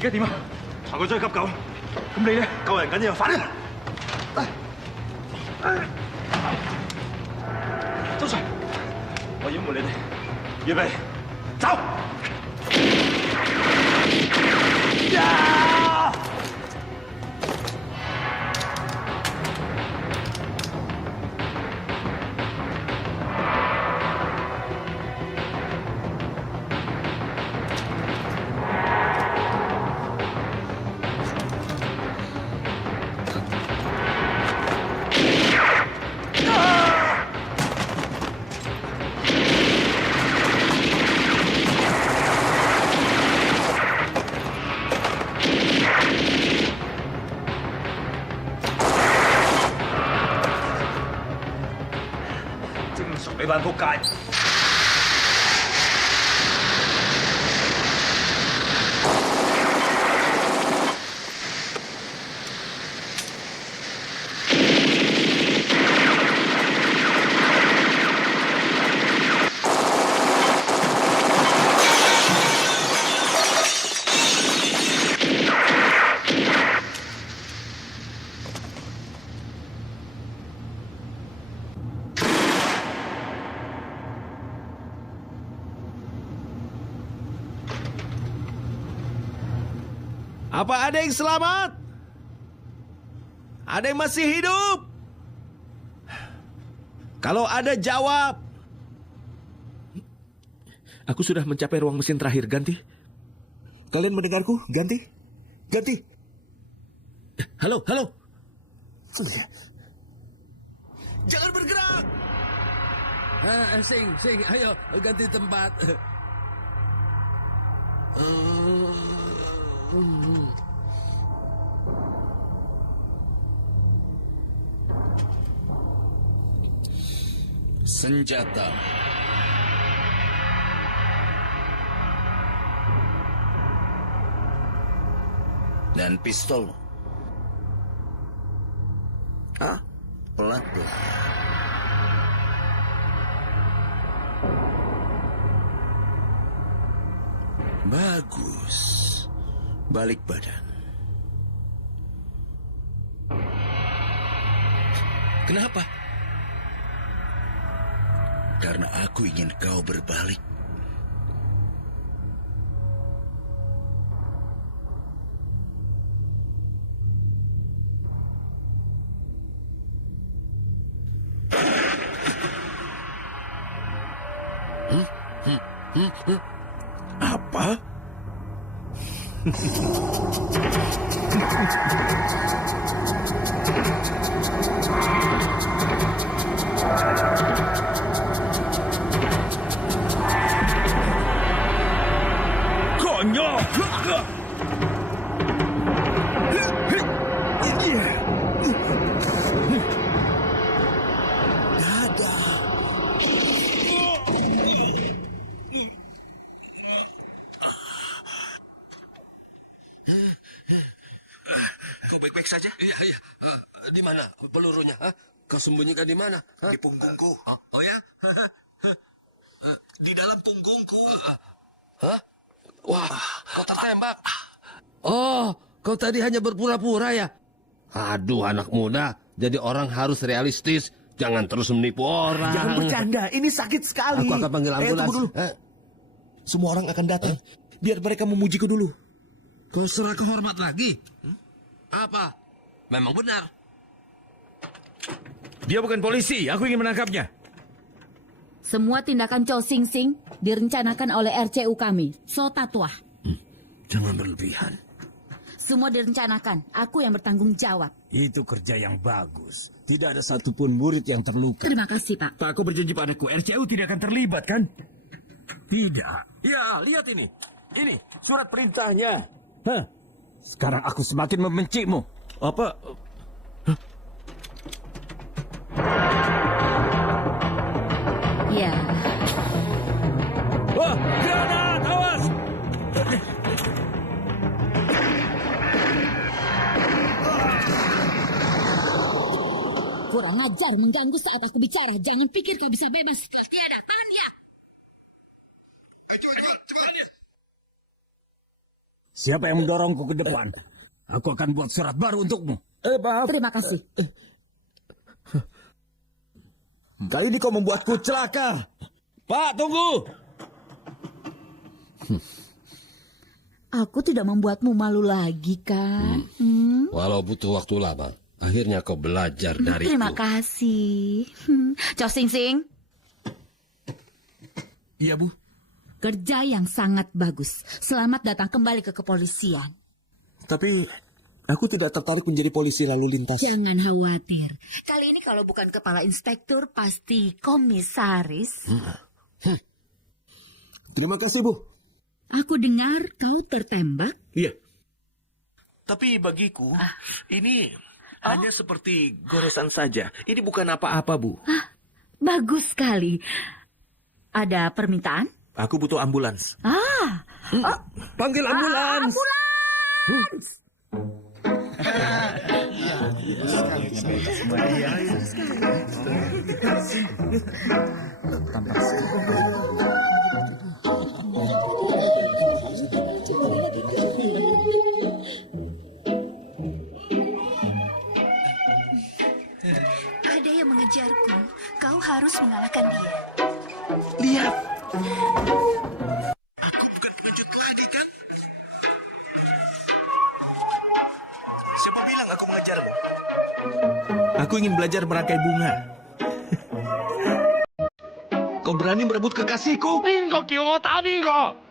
而家點啊？查佢追急救。咁你咧救人緊要，快啲！周 Sir，我掩護你哋，預備，走！你班仆街！Apa ada yang selamat? Ada yang masih hidup? Kalau ada jawab. Aku sudah mencapai ruang mesin terakhir, ganti. Kalian mendengarku? Ganti. Ganti. Halo, halo. Jangan bergerak. Sing, ayo ganti tempat. Senjata. Dan pistol. Ah, pelat-pelat. Bagus. Balik badan. Kenapa? Karena aku ingin kau berbalik. Apa? Konyol! Kau baik-baik saja? Iya, iya. Di mana pelurunya? Kau sembunyikan di mana? Di punggungku. Oh ya? Di dalam punggungku. Hah? Wah, kau tertembak. Oh, kau tadi hanya berpura-pura ya? Aduh, anak muda. Jadi orang harus realistis. Jangan terus menipu orang. Jangan bercanda, ini sakit sekali. Aku akan panggil ambulans. Tunggu dulu. Semua orang akan datang. Biar mereka memujiku dulu. Kau serah kehormat lagi? Apa? Memang benar. Dia bukan polisi, aku ingin menangkapnya. Semua tindakan Chow Sing Sing direncanakan oleh RCU kami, So Tatwah. Jangan berlebihan. Semua direncanakan, aku yang bertanggung jawab. Itu kerja yang bagus. Tidak ada satupun murid yang terluka. Terima kasih, Pak. Pak, aku berjanji padaku, RCU tidak akan terlibat, kan? Tidak. Ya, lihat ini. Ini, surat perintahnya. Hah? Sekarang aku semakin membencimu. Apa? Ya. Wah, granat, awas! Kurang ajar mengganggu saat aku bicara. Jangan pikir kau bisa bebas. Tiada, tahan dia. Siapa yang mendorongku ke depan? Aku akan buat surat baru untukmu. Maaf. Terima kasih. Kali ini kau membuatku celaka. Pak, tunggu. Aku tidak membuatmu malu lagi, kan? Walau butuh waktu lama, akhirnya kau belajar dariku. Terima kasih. Chow Sing Sing. Iya, Bu. Kerja yang sangat bagus. Selamat datang kembali ke kepolisian. Tapi aku tidak tertarik menjadi polisi lalu lintas. Jangan khawatir. Kali ini kalau bukan kepala inspektur, pasti komisaris. Terima kasih, Bu. Aku dengar kau tertembak. Iya. Tapi bagiku, ini hanya seperti goresan saja. Ini bukan apa-apa, Bu. Bagus sekali. Ada permintaan? Aku butuh ambulans. Panggil ambulans. Ambulans! Ada yang mengejarku. Kau harus mengalahkan dia. Lihat. Siapa bilang aku mengejarmu? Aku ingin belajar merangkai bunga. Kau berani merebut kekasihku? Bingo, Kiyota, bingo!